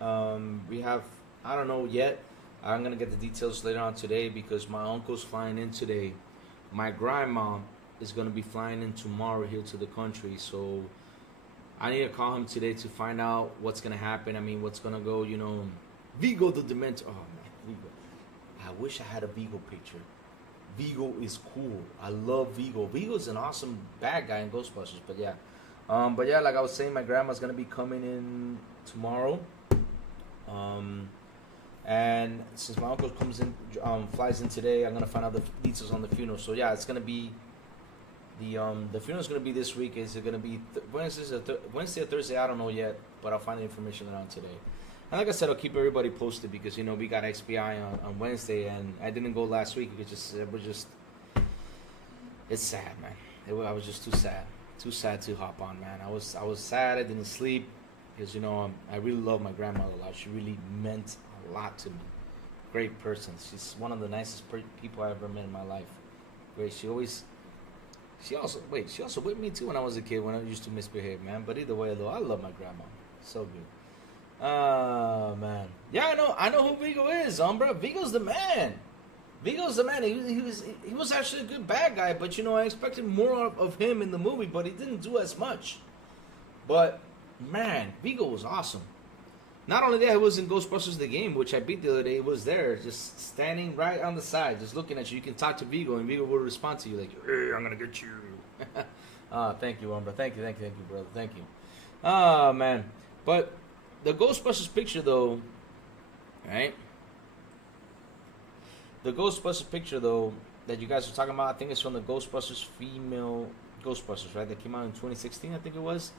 We have, I don't know yet. I'm gonna get the details later on today because my uncle's flying in today. My grandma is gonna be flying in tomorrow here to the country, so I need to call him today to find out what's gonna happen. I mean, what's gonna go. You know, Vigo the Dementor. Oh man, Vigo. I wish I had a Vigo picture. Vigo is cool. I love Vigo. Vigo's an awesome bad guy in Ghostbusters. But yeah, like I was saying, my grandma's gonna be coming in tomorrow. And since my uncle comes in, flies in today, I'm gonna find out the details on the funeral. So yeah, it's gonna be the funeral's gonna be this week. Is it gonna be Wednesday or Thursday? I don't know yet, but I'll find the information around today. And like I said, I'll keep everybody posted because you know we got XBI on Wednesday, and I didn't go last week. It's sad, man. I was just too sad to hop on, man. I was sad. I didn't sleep because you know I really love my grandmother a lot. She really meant a lot to me. Great person. She's one of the nicest people I ever met in my life. Great. She also whipped me too when I was a kid when I used to misbehave, man. But either way, though, I love my grandma. So good. Oh man. Yeah, I know who Vigo is, bro. Vigo's the man. Vigo's the man. He was actually a good bad guy, but you know I expected more of him in the movie, but he didn't do as much. But man, Vigo was awesome. Not only that, he was in Ghostbusters the game, which I beat the other day. He was there, just standing right on the side, just looking at you. You can talk to Vigo, and Vigo will respond to you like, "Hey, I'm gonna get you." Thank you, Umbra. Thank you, brother. Thank you. Oh man, but the Ghostbusters picture, though, right? The Ghostbusters picture, though, that you guys are talking about, I think it's from the Ghostbusters female Ghostbusters, right? That came out in 2016, I think it was.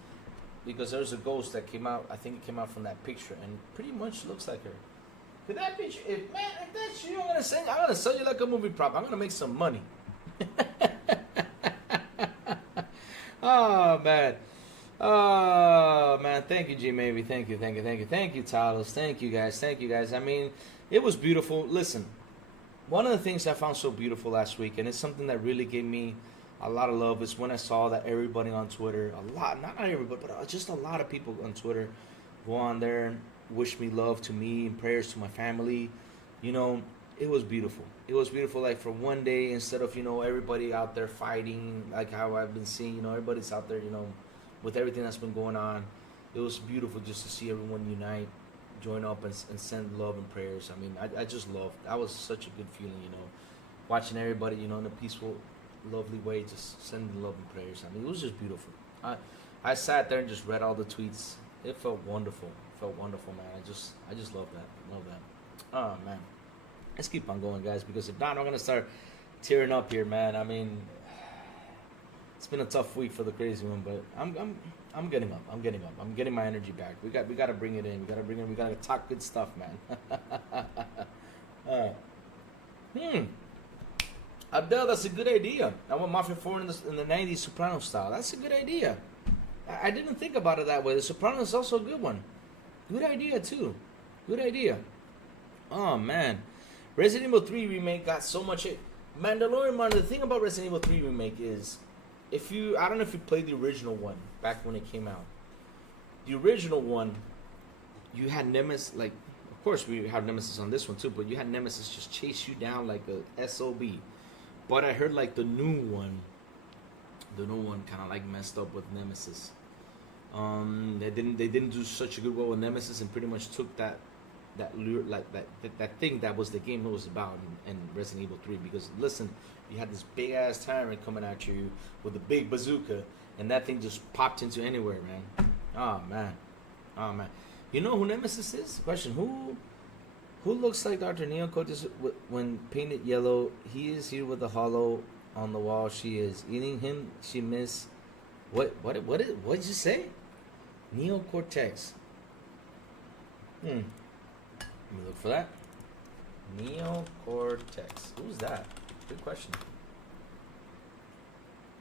Because there's a ghost that came out. I think it came out from that picture, and pretty much looks like her. Could that picture? If that's you, I'm gonna sell you like a movie prop. I'm gonna make some money. Oh man. Thank you, G. Maybe. Thank you, Talos. Thank you guys. I mean, it was beautiful. Listen, one of the things I found so beautiful last week, and it's something that really gave me a lot of love, is when I saw that everybody on Twitter, not everybody, but just a lot of people on Twitter go on there and wish me love to me and prayers to my family. You know, it was beautiful. It was beautiful, like for one day, instead of, you know, everybody out there fighting, like how I've been seeing, you know, everybody's out there, you know, with everything that's been going on. It was beautiful just to see everyone unite, join up and send love and prayers. I mean, I just loved, that was such a good feeling, you know, watching everybody, you know, in a peaceful, lovely way, just sending love and prayers. I mean, it was just beautiful. I sat there and just read all the tweets. It felt wonderful. Man. I just love that. Oh man, let's keep on going, guys, because if not, I'm gonna start tearing up here, man. I mean, it's been a tough week for the crazy one, but I'm getting up. I'm getting my energy back. We got to bring it in. We got to talk good stuff, man. Abdel, that's a good idea. I want Mafia 4 in the 90s Soprano style. That's a good idea. I didn't think about it that way. The Soprano is also a good one. Good idea, too. Good idea. Oh, man. Resident Evil 3 Remake got so much hate. Mandalorian, man, the thing about Resident Evil 3 Remake is, I don't know if you played the original one back when it came out. The original one, you had Nemesis, like, of course we have Nemesis on this one, too, but you had Nemesis just chase you down like a SOB. But I heard like the new one kind of like messed up with Nemesis. They didn't do such a good job with Nemesis, and pretty much took that lure, like that thing that was the game it was about in Resident Evil 3. Because listen, you had this big ass tyrant coming at you with a big bazooka, and that thing just popped into anywhere, man. Oh man. You know who Nemesis is? Question: Who looks like Dr. Neo Cortez when painted yellow? He is here with the hollow on the wall. She is eating him. She miss. What did you say? Neo Cortex. Let me look for that. Neo Cortex. Who's that? Good question.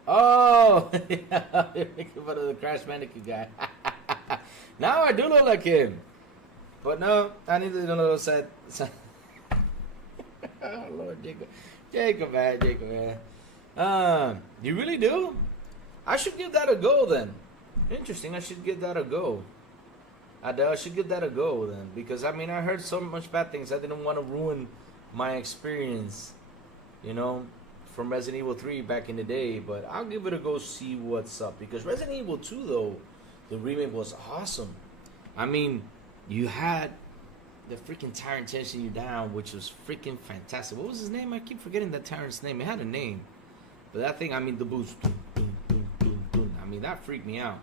Oh, yeah, you're making fun of the Crash Bandicoot guy. Now I do look like him. But no, I need to know side. Oh Lord, Jacob, man. You really do? I should give that a go then. Interesting. I should give that a go. I should give that a go then, because I mean I heard so much bad things. I didn't want to ruin my experience, you know, from Resident Evil 3 back in the day. But I'll give it a go, see what's up. Because Resident Evil 2 though, the remake was awesome. I mean, you had the freaking tyrant chasing you down, which was freaking fantastic. What was his name? I keep forgetting that tyrant's name. It had a name, but that thing, I mean, the boost, I mean, that freaked me out.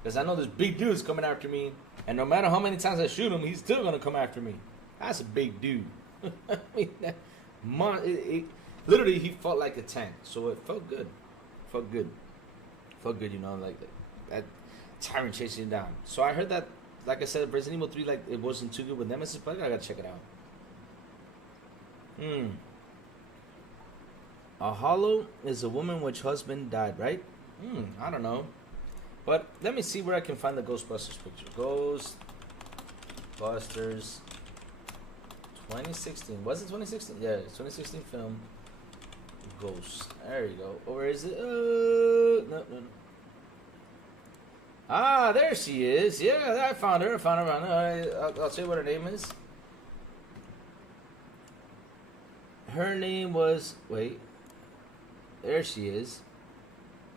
Because I know this big dude's coming after me, and no matter how many times I shoot him, he's still gonna come after me. That's a big dude. I mean, literally, he felt like a tank, so it felt good. Felt good, you know, like that tyrant chasing you down. So I heard that, like I said, Resident Evil 3, like it wasn't too good with Nemesis, but I gotta check it out. A hollow is a woman which husband died, right? I don't know. But let me see where I can find the Ghostbusters picture. Ghostbusters 2016. Was it 2016? Yeah, it's 2016 film. Ghost. There you go. Or is it? No. Ah, there she is. Yeah, I found her. I'll say what her name is. Her name was... Wait. There she is.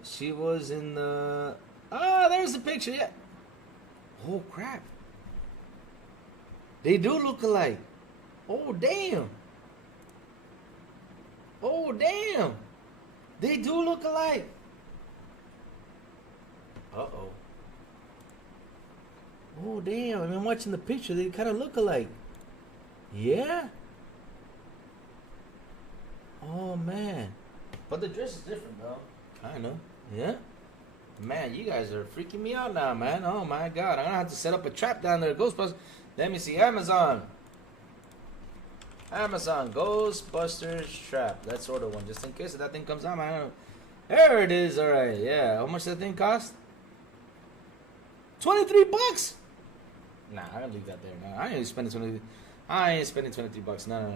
She was in the... Oh, there's the picture, yeah. Oh, crap. They do look alike. Oh, damn. Oh, damn. They do look alike. Uh-oh. Oh, damn. I mean, watching the picture, they kind of look alike. Yeah? Oh, man. But the dress is different, though. I know. Yeah? Man, you guys are freaking me out now, man. Oh, my God. I'm going to have to set up a trap down there. Ghostbusters. Let me see. Amazon, Ghostbusters trap. Let's order one just in case if that thing comes out, man. There it is. All right. Yeah. How much does that thing cost? $23? Nah, I'm going to leave that there. Nah, I ain't spending $23. No.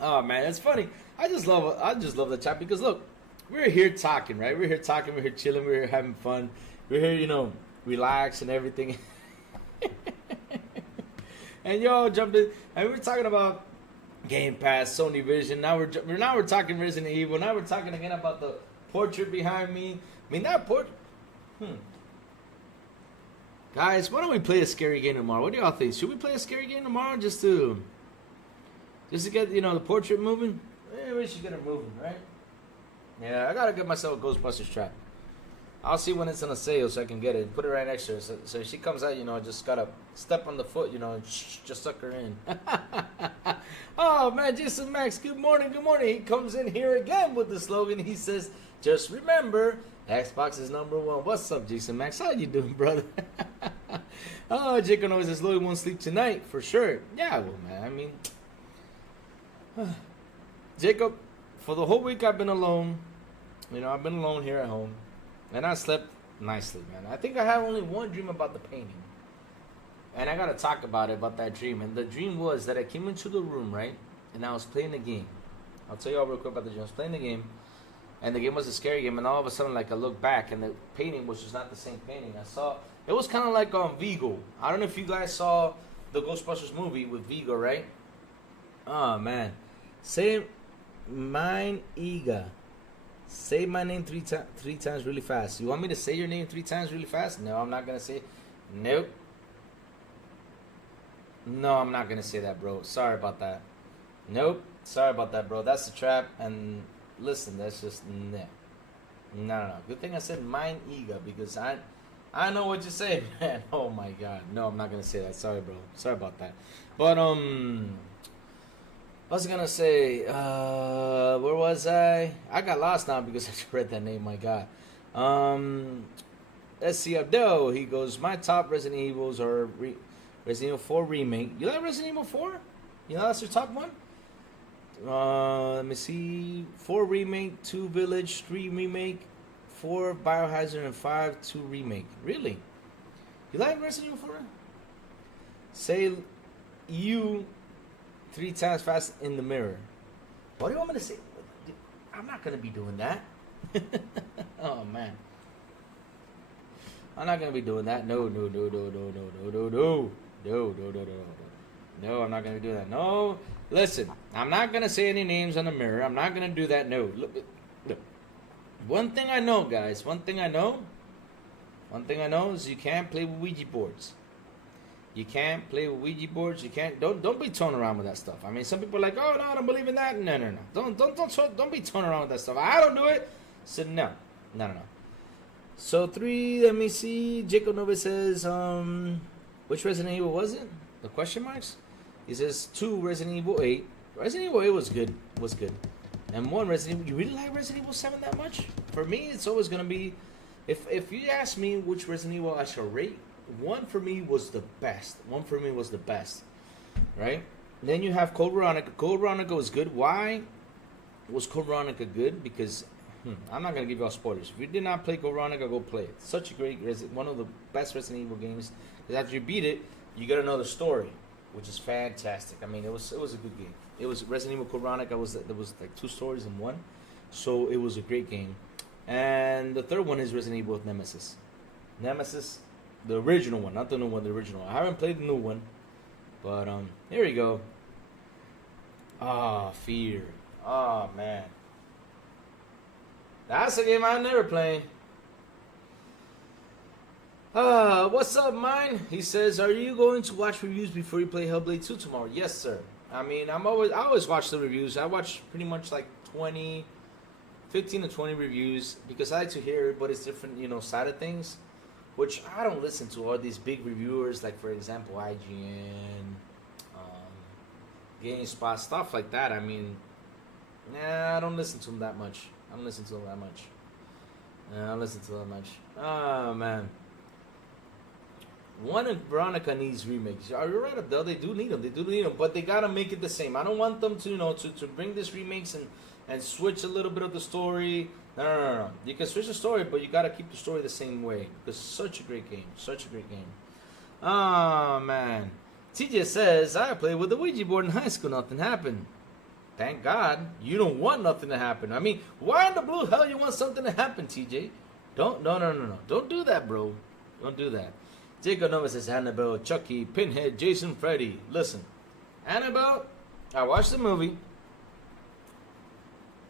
Oh man, it's funny. I just love the chat because look, we're here talking, right? We're here talking, we're here chilling, we're here having fun, we're here, you know, relax and everything. And y'all jumped in, and we're talking about Gamepass, Sony Vision. Now we're talking Resident Evil. Now we're talking again about the portrait behind me. I mean that portrait. Guys, why don't we play a scary game tomorrow? What do y'all think? Should we play a scary game tomorrow just to get, you know, the portrait moving? We should get it moving, right? Yeah, I gotta get myself a Ghostbusters trap. I'll see when it's on a sale so I can get it. Put it right next to her. So if she comes out, you know, just gotta step on the foot, you know, and just suck her in. Oh man, Jason Max, good morning. He comes in here again with the slogan. He says, just remember, Xbox is number one. What's up, Jason Max? How you doing, brother? Oh, Jacob knows his Louis won't sleep tonight, for sure. Yeah, well, man, I mean... Jacob, for the whole week I've been alone. You know, I've been alone here at home. And I slept nicely, man. I think I had only one dream about the painting. And I gotta talk about that dream. And the dream was that I came into the room, right? And I was playing the game. I'll tell you all real quick about the dream. I was playing the game. And the game was a scary game. And all of a sudden, like, I looked back. And the painting was just not the same painting. I saw... It was kind of like on Vigo. I don't know if you guys saw the Ghostbusters movie with Vigo, right? Oh, man. Say mine, Iga. Say my name three times really fast. You want me to say your name 3 times really fast? No, I'm not going to say it. Nope. No, I'm not going to say that, bro. Sorry about that. Nope. Sorry about that, bro. That's a trap. And listen, that's just... No. Good thing I said mine, Iga, because I know what you're saying, man. Oh, my God. No, I'm not going to say that. Sorry, bro. Sorry about that. But, I was gonna say, where was I? I got lost now because I just read that name, my God. Let's see, Abdel, he goes, my top Resident Evils are Resident Evil 4 Remake. You like Resident Evil 4? You know that's your top one? Let me see, 4 Remake, 2 Village, 3 Remake, 4 Biohazard, and 5 2 Remake. Really? You like Resident Evil 4? Say you 3 times fast in the mirror. What do you want me to say? I'm not gonna be doing that. Oh man, I'm not gonna be doing that. No. No, I'm not gonna do that. No, listen, I'm not gonna say any names on the mirror. I'm not gonna do that. No, look. One thing I know, guys. One thing I know is you can't play with Ouija boards. You can't play with Ouija boards. You can't. Don't be toying around with that stuff. I mean, some people are like, oh no, I don't believe in that. No. Don't be toying around with that stuff. I don't do it. So no. So 3. Let me see. Jacob Nova says, which Resident Evil was it? The question marks. He says 2 Resident Evil 8. Resident Evil 8 was good. And 1 Resident Evil. You really like Resident Evil 7 that much? For me, it's always gonna be. If you ask me which Resident Evil I shall rate, 1 for me was the best. Right? Then you have Code Veronica. Code Veronica was good. Why was Code Veronica good? Because I'm not gonna give you all spoilers. If you did not play Code Veronica, go play it. Such a great one of the best Resident Evil games. Because after you beat it, you get another story, which is fantastic. I mean, it was a good game. It was Resident Evil Code Veronica. There was like 2 stories in one, so it was a great game. And the 3rd one is Resident Evil with Nemesis. Nemesis, the original one, not the new one, the original. I haven't played the new one, but here we go. Fear. Oh man, that's a game I never played. What's up, mine? He says, are you going to watch reviews before you play Hellblade 2 tomorrow? Yes, sir. I mean, I always watch the reviews. I watch pretty much like 15 to 20 reviews because I like to hear everybody's different, side of things, which I don't listen to all these big reviewers, like for example, IGN, GameSpot, stuff like that. I mean, I don't listen to them that much. Oh, man. 1 and Veronica needs remakes. Are you right, Abdel? They do need them. But they gotta make it the same. I don't want them to, to bring this remakes and switch a little bit of the story. No. You can switch the story, but you gotta keep the story the same way. Because such a great game. Oh man. TJ says, I played with the Ouija board in high school. Nothing happened. Thank God. You don't want nothing to happen. I mean, why in the blue hell you want something to happen, TJ? No. Don't do that, bro. Don't do that. Jacob Nova says, Annabelle, Chucky, Pinhead, Jason, Freddy. Listen, Annabelle, I watched the movie,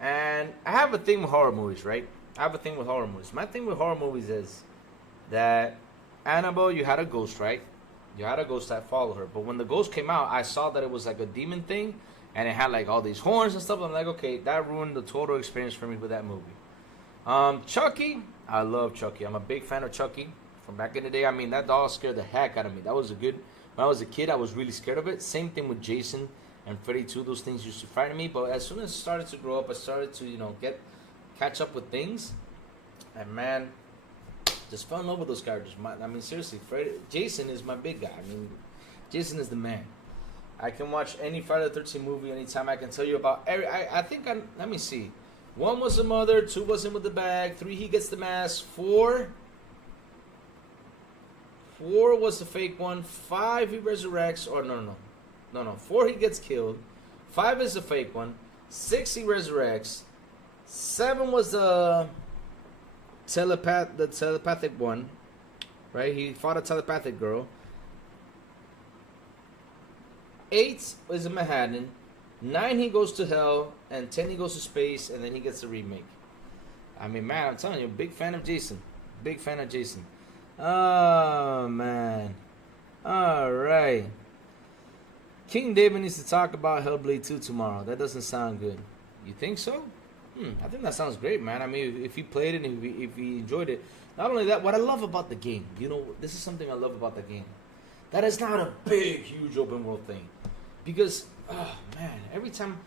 and I have a thing with horror movies, right? My thing with horror movies is that Annabelle, you had a ghost, right? You had a ghost that followed her. But when the ghost came out, I saw that it was like a demon thing, and it had like all these horns and stuff. I'm like, okay, that ruined the total experience for me with that movie. Chucky, I love Chucky. I'm a big fan of Chucky. From back in the day, I mean, that doll scared the heck out of me. That was when I was a kid, I was really scared of it. Same thing with Jason and Freddy too. Those things used to frighten me. But as soon as I started to grow up, I started to, catch up with things. And man, just fell in love with those characters. I mean, seriously, Jason is my big guy. I mean, Jason is the man. I can watch any Friday the 13th movie anytime. I can tell you about let me see. 1 was the mother, 2 was him with the bag, 3 he gets the mask, 4 was the fake one. 5 he resurrects. Or no. 4 he gets killed. 5 is the fake one. 6 he resurrects. 7 was the telepathic one. Right? He fought a telepathic girl. 8 is in Manhattan. 9 he goes to hell. And 10 he goes to space. And then he gets a remake. I mean, man, I'm telling you, big fan of Jason. Oh, man. All right. King David needs to talk about Hellblade 2 tomorrow. That doesn't sound good. You think so? I think that sounds great, man. I mean, if he played it and if he enjoyed it. Not only that, what I love about the game, this is something I love about the game. That is not a big, huge open world thing. Because, oh, man, every time...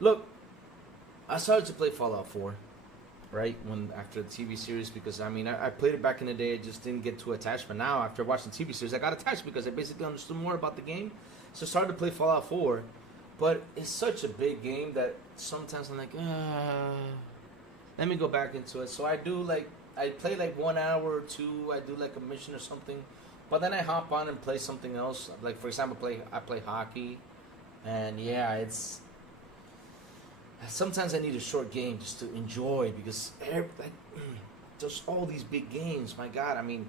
Look, I started to play Fallout 4. Right after the TV series, because I mean I played it back in the day, I just didn't get too attached. But now after watching the TV series, I got attached because I basically understood more about the game. So I started to play Fallout 4, but it's such a big game that sometimes I'm like, let me go back into it. So I play like 1 hour or 2. I do like a mission or something, but then I hop on and play something else. Like for example, I play hockey, and yeah, it's sometimes I need a short game just to enjoy because there's all these big games. My God, I mean,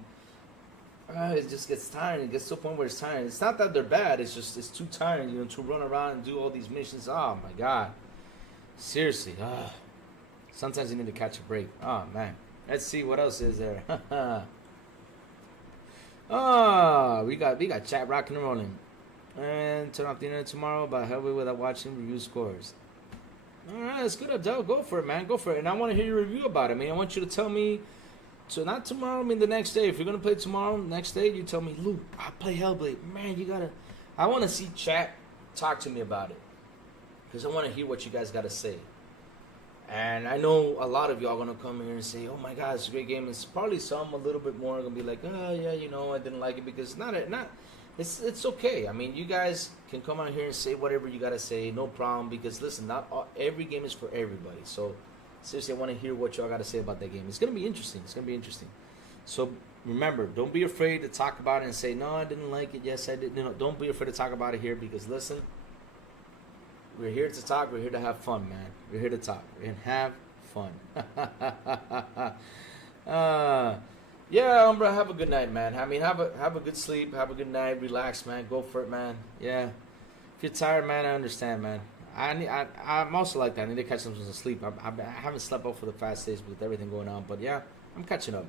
it just gets tiring. It gets to a point where it's tiring. It's not that they're bad. It's just it's too tiring, you know, to run around and do all these missions. Oh my God, seriously. Sometimes you need to catch a break. Oh man, let's see what else is there. We got chat rocking and rolling. And turn off the internet tomorrow about Hellboy without watching review scores. Alright, that's good, Abdel. Go for it, man. Go for it. And I want to hear your review about it. I mean, I want you to tell me. So not tomorrow, I mean the next day. If you're gonna play tomorrow, next day, you tell me, Luke, I play Hellblade. Man, you gotta. I want to see chat talk to me about it because I want to hear what you guys gotta say. And I know a lot of y'all gonna come here and say, "Oh my God, it's a great game." It's probably some a little bit more gonna be like, "Oh yeah, you know, I didn't like it because it's okay." I mean, you guys can come out here and say whatever you gotta say, no problem. Because listen, every game is for everybody. So seriously, I want to hear what y'all gotta say about that game. It's gonna be interesting. It's gonna be interesting. So remember, don't be afraid to talk about it and say, "No, I didn't like it." Yes, I did. You know, don't be afraid to talk about it here because listen. We're here to talk. We're here to have fun, man. We're here to talk. We're here to have fun. Yeah, Umbra, have a good night, man. I mean, have a good sleep. Have a good night. Relax, man. Go for it, man. Yeah. If you're tired, man, I understand, man. I'm also like that. I need to catch some sleep. I haven't slept off for the past days with everything going on. But, yeah, I'm catching up.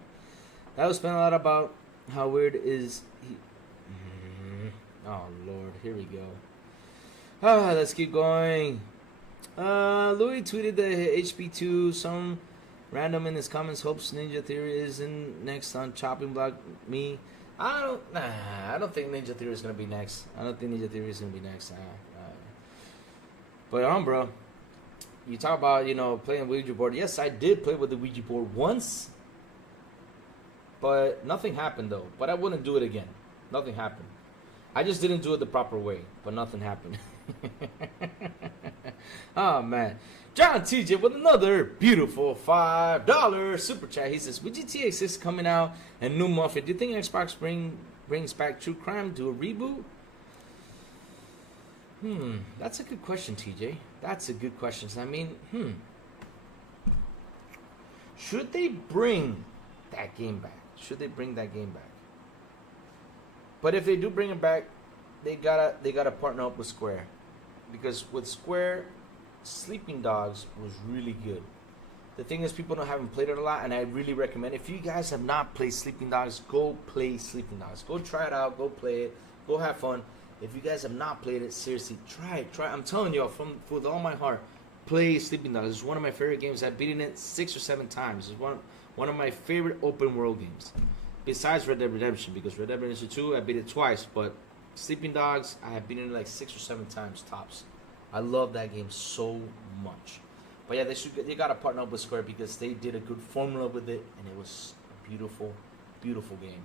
That was spent a lot about how weird is he... Oh, Lord. Here we go. Let's keep going. Louis tweeted the HP2. Some random in his comments hopes Ninja Theory isn't next on chopping block me. I don't think Ninja Theory is gonna be next. I don't think Ninja Theory is gonna be next. But bro, you talk about playing Ouija board. Yes, I did play with the Ouija board once, but nothing happened though. But I wouldn't do it again. Nothing happened. I just didn't do it the proper way, but nothing happened. Oh man, John TJ with another beautiful $5 super chat. He says, with GTA 6 coming out and new Muffin, do you think Xbox brings back True Crime, do a reboot? That's a good question, TJ. That's a good question. I mean, should they bring that game back? Should they bring that game back? But if they do bring it back, they gotta partner up with Square, because with Square, Sleeping Dogs was really good. The thing is, people haven't played it a lot, and I really recommend. If you guys have not played Sleeping Dogs, go play Sleeping Dogs. Go try it out. Go play it. Go have fun. If you guys have not played it, seriously, try it. Try. I'm telling y'all, with all my heart, play Sleeping Dogs. It's one of my favorite games. I've beaten it 6 or 7 times. It's one of my favorite open world games. Besides Red Dead Redemption, because Red Dead Redemption 2, I beat it twice, but Sleeping Dogs, I have beaten it like 6 or 7 times tops. I love that game so much. But yeah, they got to partner up with Square because they did a good formula with it, and it was a beautiful, beautiful game.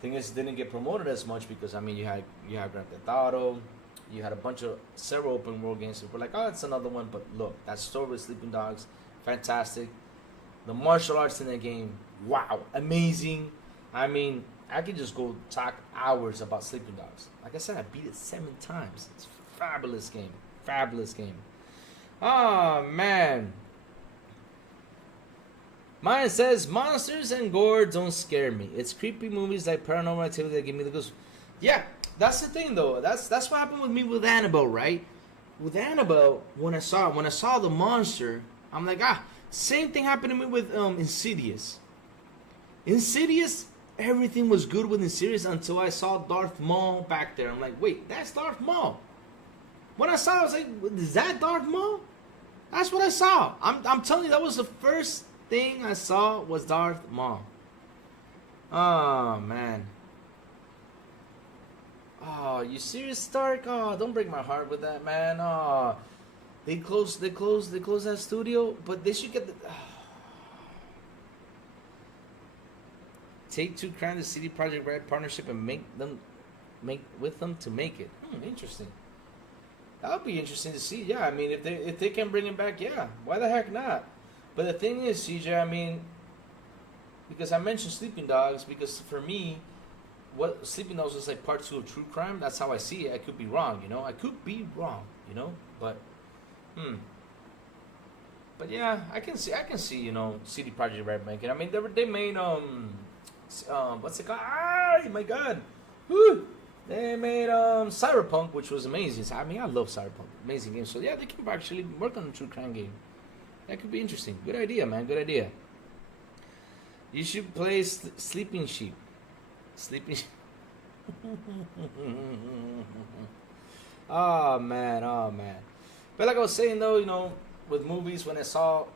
Thing is, it didn't get promoted as much because I mean, you had Grand Theft Auto, you had several open world games. So we're like, oh, it's another one. But look, that story with Sleeping Dogs, fantastic. The martial arts in that game, wow, amazing. I mean, I could just go talk hours about Sleeping Dogs. Like I said, I beat it 7 times. It's a fabulous game. Fabulous game. Oh, man. Mine says, monsters and gore don't scare me. It's creepy movies like Paranormal Activity that give me the goosebumps. Yeah, that's the thing, though. That's what happened with me with Annabelle, right? With Annabelle, when I saw the monster, I'm like, same thing happened to me with Insidious. Insidious, everything was good with Insidious until I saw Darth Maul back there. I'm like, wait, that's Darth Maul. When I saw it, I was like, is that Darth Maul? That's what I saw. I'm telling you, that was the first thing I saw was Darth Maul. Oh, man. Oh, you serious, Stark? Oh, don't break my heart with that, man. Oh, they closed that studio, but they should get the... Take-Two crowned the CD Projekt Red partnership and make with them to make it. Interesting. That would be interesting to see. Yeah, I mean, if they can bring it back, yeah, why the heck not? But the thing is, CJ, I mean, because I mentioned Sleeping Dogs, because for me, what Sleeping Dogs was like part 2 of True Crime. That's how I see it. I could be wrong, I could be wrong, but But yeah, I can see, you know, CD Projekt Red making. I mean, they made what's it called? Ah, my God, woo! They made Cyberpunk, which was amazing. I mean, I love Cyberpunk, amazing game. So yeah, they can actually work on a true crime game. That could be interesting. Good idea, man. Good idea. You should play Sleeping Sheep. Sleeping. Oh man, oh man. But like I was saying though, you know, with movies, when I saw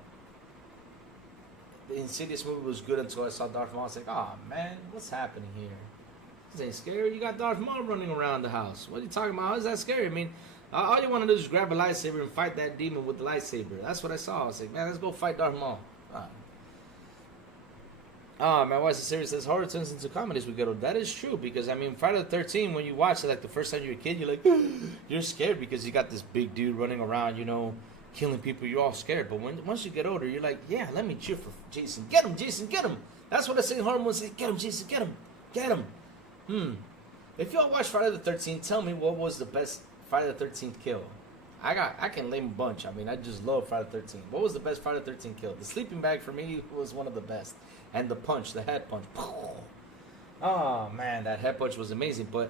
the Insidious movie was good until I saw Darth Maul, I was like, oh man, what's happening here? This ain't scary. You got Darth Maul running around the house. What are you talking about? How is that scary? I mean, all you want to do is grab a lightsaber and fight that demon with the lightsaber. That's what I saw. I was like, man, let's go fight Darth Maul. Oh man, why is it serious? Says horror turns into comedy as we get older. That is true because I mean, Friday the 13th, when you watch it, like the first time you're a kid, you're like, you're scared because you got this big dude running around, you know, killing people. You're all scared. But once you get older, you're like, yeah, let me cheer for Jason. Get him, Jason, get him. That's what I say in horror movies. Get him, Jason, get him, get him. If y'all watch Friday the 13th, tell me what was the best Friday the 13th kill. I can name a bunch. I mean, I just love Friday the 13th. What was the best Friday the 13th kill? The sleeping bag for me was one of the best. And the punch, the head punch. Oh man, that head punch was amazing. But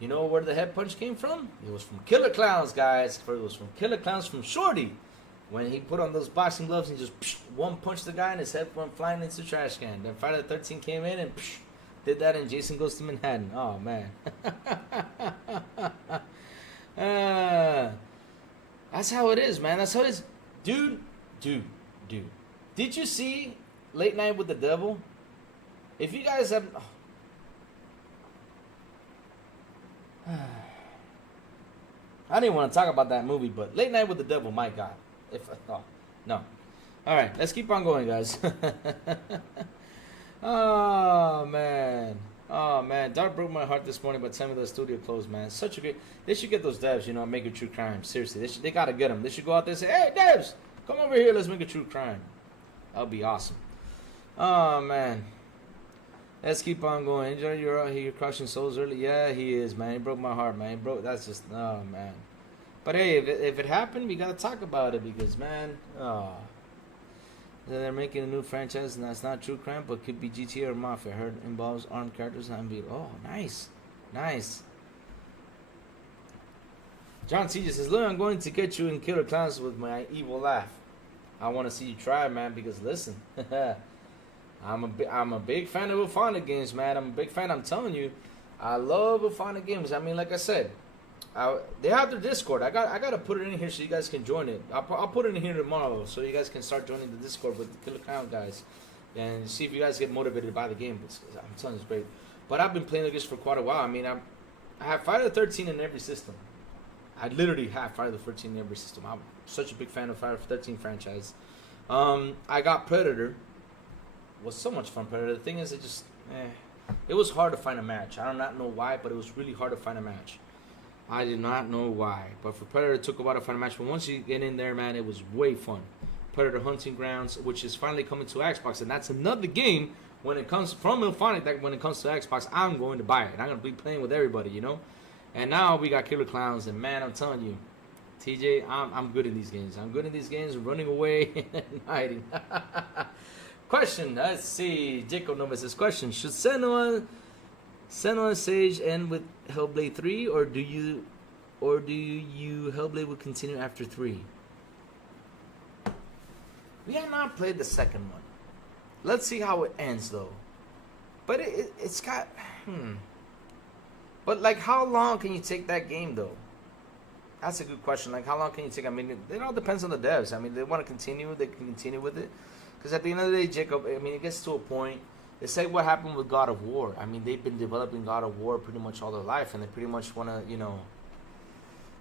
you know where the head punch came from? It was from Killer Clowns, guys. It was from Killer Clowns from Shorty. When he put on those boxing gloves and just one punched the guy and his head went flying into the trash can. Then Friday the 13th came in and did that and Jason Goes to Manhattan. Oh man. That's how it is, man. That's how it is. Dude. Did you see Late Night with the Devil? If you guys have... I didn't want to talk about that movie, but Late Night with the Devil, my God. No. Alright, let's keep on going, guys. Oh, man. Dark broke my heart this morning by telling me the studio closed, man. Such a great... They should get those devs, you know, and make a true crime. Seriously, they gotta get them. They should go out there and say, hey, devs, come over here, let's make a true crime. That would be awesome. Oh, man. Let's keep on going. Enjoy, you're out here crushing souls early. Yeah, he is, man. He broke my heart, man. That's just... Oh, man. But, hey, if it happened, we got to talk about it because, man... Oh. They're making a new franchise, and that's not true crime, but could be GTA or Mafia. I heard it involves armed characters and beat. Oh, nice. John C. just says, look, I'm going to get you in Killer Clowns with my evil laugh. I want to see you try, man, because listen, I'm a big fan of Ufana games, man. I'm a big fan. I'm telling you, I love Ufana games. I mean, like I said, they have their Discord. I got to put it in here so you guys can join it. I'll put it in here tomorrow so you guys can start joining the Discord with the Killer Clown guys and see if you guys get motivated by the game. I'm telling you, it's great. But I've been playing this for quite a while. I mean, I have Friday the 13th in every system. I literally have Friday the 13th in every system. I'm such a big fan of Friday the 13th franchise. I got Predator. It was so much fun, Predator. The thing is, it was hard to find a match. I do not know why, but it was really hard to find a match. I did not know why. But for Predator, it took a while to find a match. But once you get in there, man, it was way fun. Predator Hunting Grounds, which is finally coming to Xbox. And that's another game when it comes from Ilphonic that when it comes to Xbox, I'm going to buy it. And I'm going to be playing with everybody, you know. And now we got Killer Clowns. And, man, I'm telling you, TJ, I'm good in these games. I'm good in these games, running away and hiding. Question. Let's see. Jacob Nova says, question. Should Senua Sage end with Hellblade 3 or do you Hellblade will continue after 3? We have not played the second one. Let's see how it ends though. But it's got But like how long can you take that game though? That's a good question. Like how long can you take? I mean, it all depends on the devs. I mean, they want to continue, they can continue with it. Because at the end of the day, Jacob, I mean, it gets to a point. It's like what happened with God of War. I mean, they've been developing God of War pretty much all their life, and they pretty much want to, you know,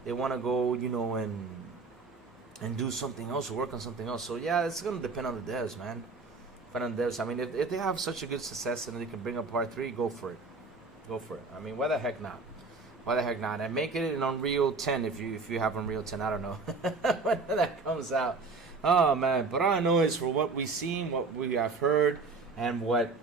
they want to go, you know, and do something else or work on something else. So yeah, it's gonna depend on the devs, man. Depend on the devs. I mean, if they have such a good success and they can bring up part 3, go for it. Go for it. I mean, why the heck not? Why the heck not? And make it in Unreal 10 if you have Unreal 10. I don't know when that comes out. Oh man, but all I know is for what we've seen, what we have heard, and what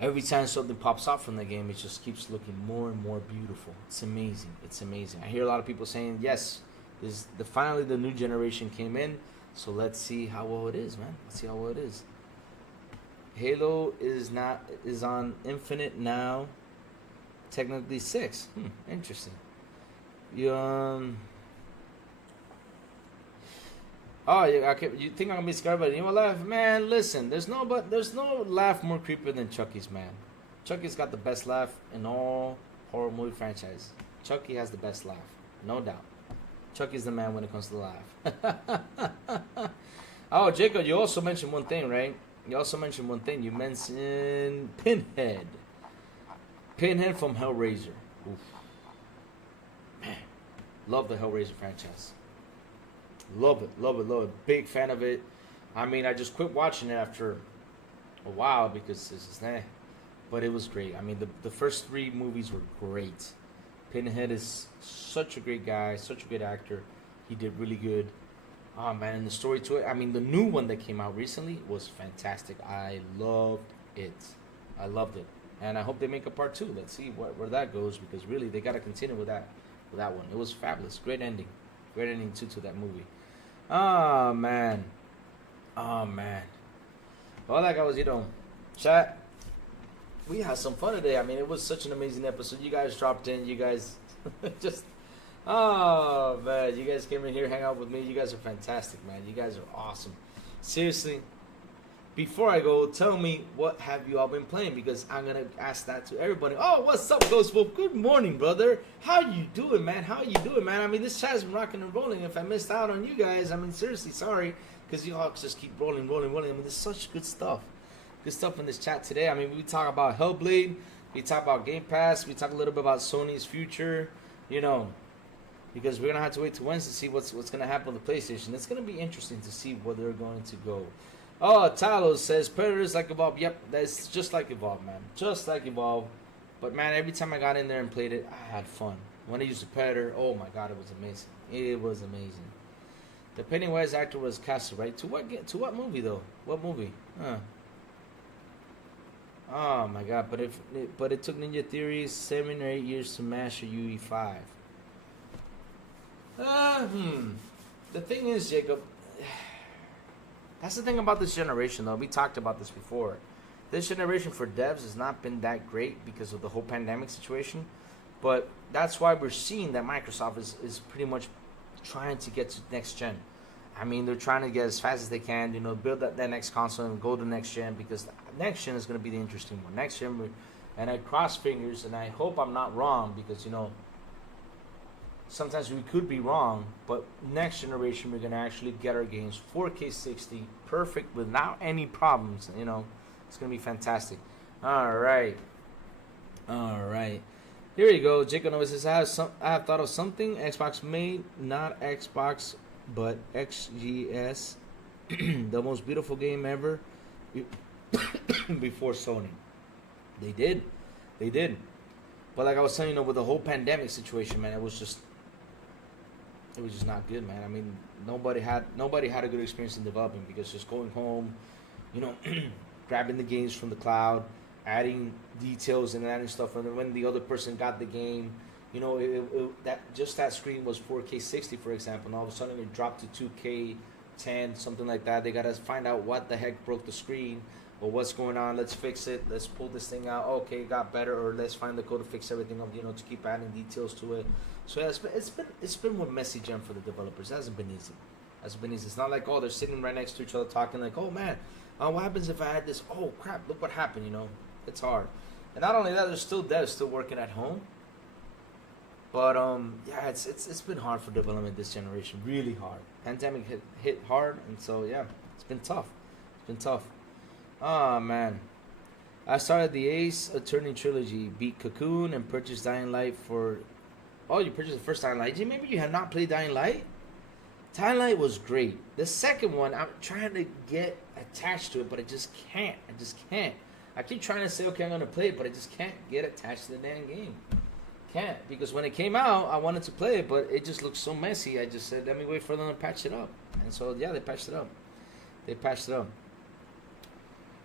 every time something pops up from the game, it just keeps looking more and more beautiful. It's amazing. It's amazing. I hear a lot of people saying, yes, finally the new generation came in, So let's see how well it is, man. Let's see how well it is. Halo is on Infinite now. Technically 6. Interesting. You Oh, you think I'm gonna be scared? But you know what, laugh, man? Listen, there's no laugh more creepier than Chucky's, man. Chucky's got the best laugh in all horror movie franchise. Chucky has the best laugh, no doubt. Chucky's the man when it comes to the laugh. Oh, Jacob, you also mentioned one thing, right? You mentioned Pinhead. Pinhead from Hellraiser. Oof. Man, love the Hellraiser franchise. Love it. Big fan of it. I mean, I just quit watching it after a while because it's just but it was great. I mean, the first 3 movies were great. Pinhead is such a great guy, such a good actor. He did really good. Oh man, and the story to it. I mean, the new one that came out recently was fantastic. I loved it. And I hope they make a part 2. Let's see where that goes, because really they got to continue with that one. It was fabulous. Great ending too to that movie. Oh man. All that guy was, chat. We had some fun today. I mean, it was such an amazing episode. You guys dropped in. You guys just, oh man, you guys came in here, hang out with me. You guys are fantastic, man. You guys are awesome. Seriously. Before I go, tell me, what have you all been playing? Because I'm going to ask that to everybody. Oh, what's up, Ghost Wolf? Good morning, brother. How you doing, man? I mean, this chat's been rocking and rolling. If I missed out on you guys, I mean, seriously, sorry. Because you all just keep rolling. I mean, there's such good stuff. Good stuff in this chat today. I mean, we talk about Hellblade. We talk about Gamepass. We talk a little bit about Sony's future. Because we're going to have to wait till Wednesday to see what's going to happen with the PlayStation. It's going to be interesting to see where they're going to go. Oh, Talos says, Predators like Evolve. Yep, that's just like Evolve, man. Just like Evolve. But, man, every time I got in there and played it, I had fun. When I used the Predator, oh, my God, it was amazing. It was amazing. The Pennywise actor was casted, right? To what movie, though? What movie? Oh, my God. But it took Ninja Theory 7 or 8 years to master UE5. The thing is, Jacob... That's the thing about this generation, though. We talked about this before. This generation for devs has not been that great because of the whole pandemic situation. But that's why we're seeing that Microsoft is pretty much trying to get to next gen. I mean, they're trying to get as fast as they can, build that next console and go to next gen, because next gen is going to be the interesting one. Next gen, and I cross fingers, and I hope I'm not wrong, because, sometimes we could be wrong, but next generation we're going to actually get our games 4K 60, perfect, without any problems. It's going to be fantastic. All right. Here you go. Jacob Noah says, I have thought of something Xbox made, not Xbox, but XGS, the most beautiful game ever before Sony. They did. But like I was saying, with the whole pandemic situation, man, it was just not good, man. I mean, nobody had a good experience in developing, because just going home, grabbing the games from the cloud, adding details and adding stuff, and then when the other person got the game, that screen was 4K 60, for example, and all of a sudden it dropped to 2K 10, something like that. They gotta find out what the heck broke the screen, or what's going on. Let's fix it. Let's pull this thing out. Okay, it got better, or let's find the code to fix everything up. To keep adding details to it. So yeah, it's been one messy gem for the developers. It hasn't been easy. It's not like, they're sitting right next to each other talking like, oh man, what happens if I add this? Oh crap, look what happened. It's hard. And not only that, there's still devs still working at home. But yeah, it's been hard for development this generation. Really hard. Pandemic hit hard, and so yeah, it's been tough. Oh man. I started the Ace Attorney trilogy, beat Cocoon, and purchased Dying Light for... Oh, you purchased the first Dying Light. Maybe you have not played Dying Light? Dying Light was great. The second one, I'm trying to get attached to it, but I just can't. I keep trying to say, okay, I'm going to play it, but I just can't get attached to the damn game. Can't. Because when it came out, I wanted to play it, but it just looked so messy. I just said, let me wait for them to patch it up. And so, yeah, they patched it up.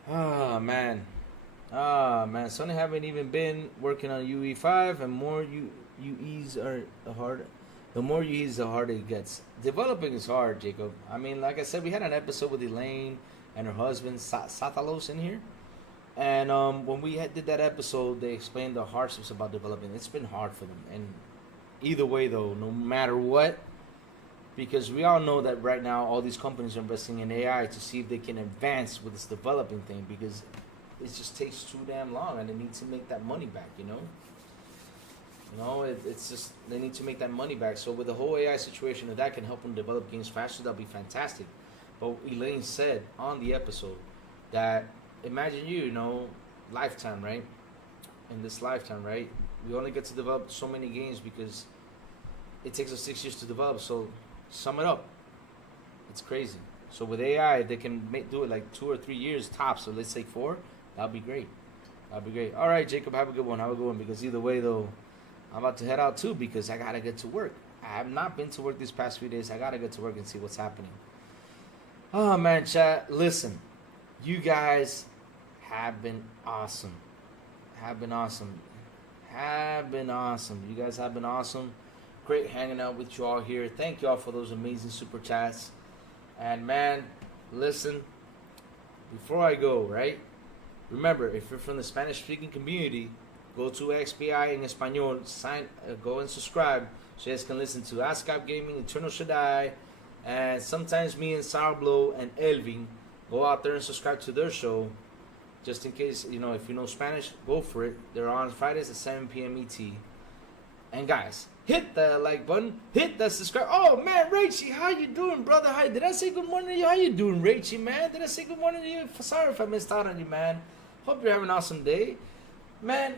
Oh, man. Sony haven't even been working on UE5, and more UEs are hard. the more you use, the harder it gets. Developing is hard, Jacob. I mean, like I said, we had an episode with Elaine and her husband Satalos in here, and when we did that episode, they explained the hardships about developing. It's been hard for them, and either way, though, no matter what, because we all know that right now all these companies are investing in AI to see if they can advance with this developing thing, because it just takes too damn long, and they need to make that money back. It's just they need to make that money back. So with the whole AI situation, if that can help them develop games faster, that'll be fantastic. But Elaine said on the episode that imagine lifetime, right? In this lifetime, right? We only get to develop so many games because it takes us 6 years to develop. So sum it up. It's crazy. So with AI, they can do it like 2 or 3 years tops. So let's say 4. That'll be great. That'll be great. All right, Jacob, have a good one. Have a good one. Because either way, though, I'm about to head out too because I gotta get to work. I have not been to work these past few days. I gotta get to work and see what's happening. Oh man, chat. Listen, you guys have been awesome. Have been awesome. Have been awesome. You guys have been awesome. Great hanging out with you all here. Thank you all for those amazing super chats. And man, listen, before I go, right? Remember, if you're from the Spanish-speaking community, go to XPI in Espanol, go and subscribe so you guys can listen to ASCAP Gaming, Eternal Shaddai, and sometimes me and Sourblow and Elvin go out there and subscribe to their show. Just in case, if you know Spanish, go for it. They're on Fridays at 7 p.m. ET. And guys, hit the like button, hit the subscribe. Oh man, Rachie, how you doing, brother? Hi, did I say good morning to you? How you doing, Rachie, man? Did I say good morning to you? Sorry if I missed out on you, man. Hope you're having an awesome day. Man,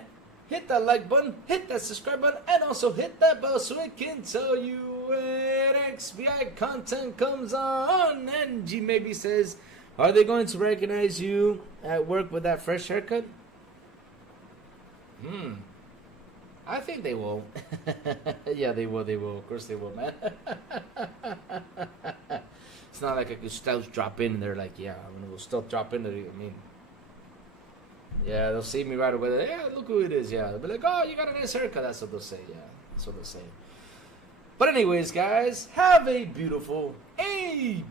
hit that like button, hit that subscribe button, and also hit that bell so it can tell you when XBI content comes on. And G maybe says, are they going to recognize you at work with that fresh haircut? I think they will. Yeah, they will. Of course they will, man. It's not like I could stealth drop in and they're like, yeah, I'm going to go stealth drop in there. I mean, yeah, they'll see me right away. Yeah, look who it is. Yeah, they'll be like, oh, you got a nice haircut. That's what they'll say. Yeah, that's what they'll say. But anyways, guys, have a beautiful and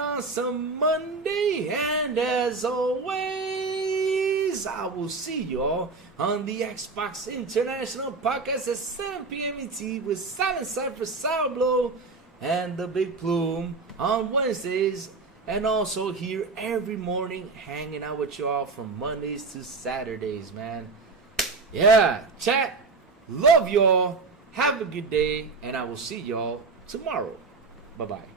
awesome Monday. And as always, I will see y'all on the Xbox International Podcast at 7 p.m. ET with Silent Cypher, Sourblow, and the Big Plume on Wednesdays. And also here every morning hanging out with y'all from Mondays to Saturdays, man. Yeah, chat. Love y'all. Have a good day. And I will see y'all tomorrow. Bye-bye.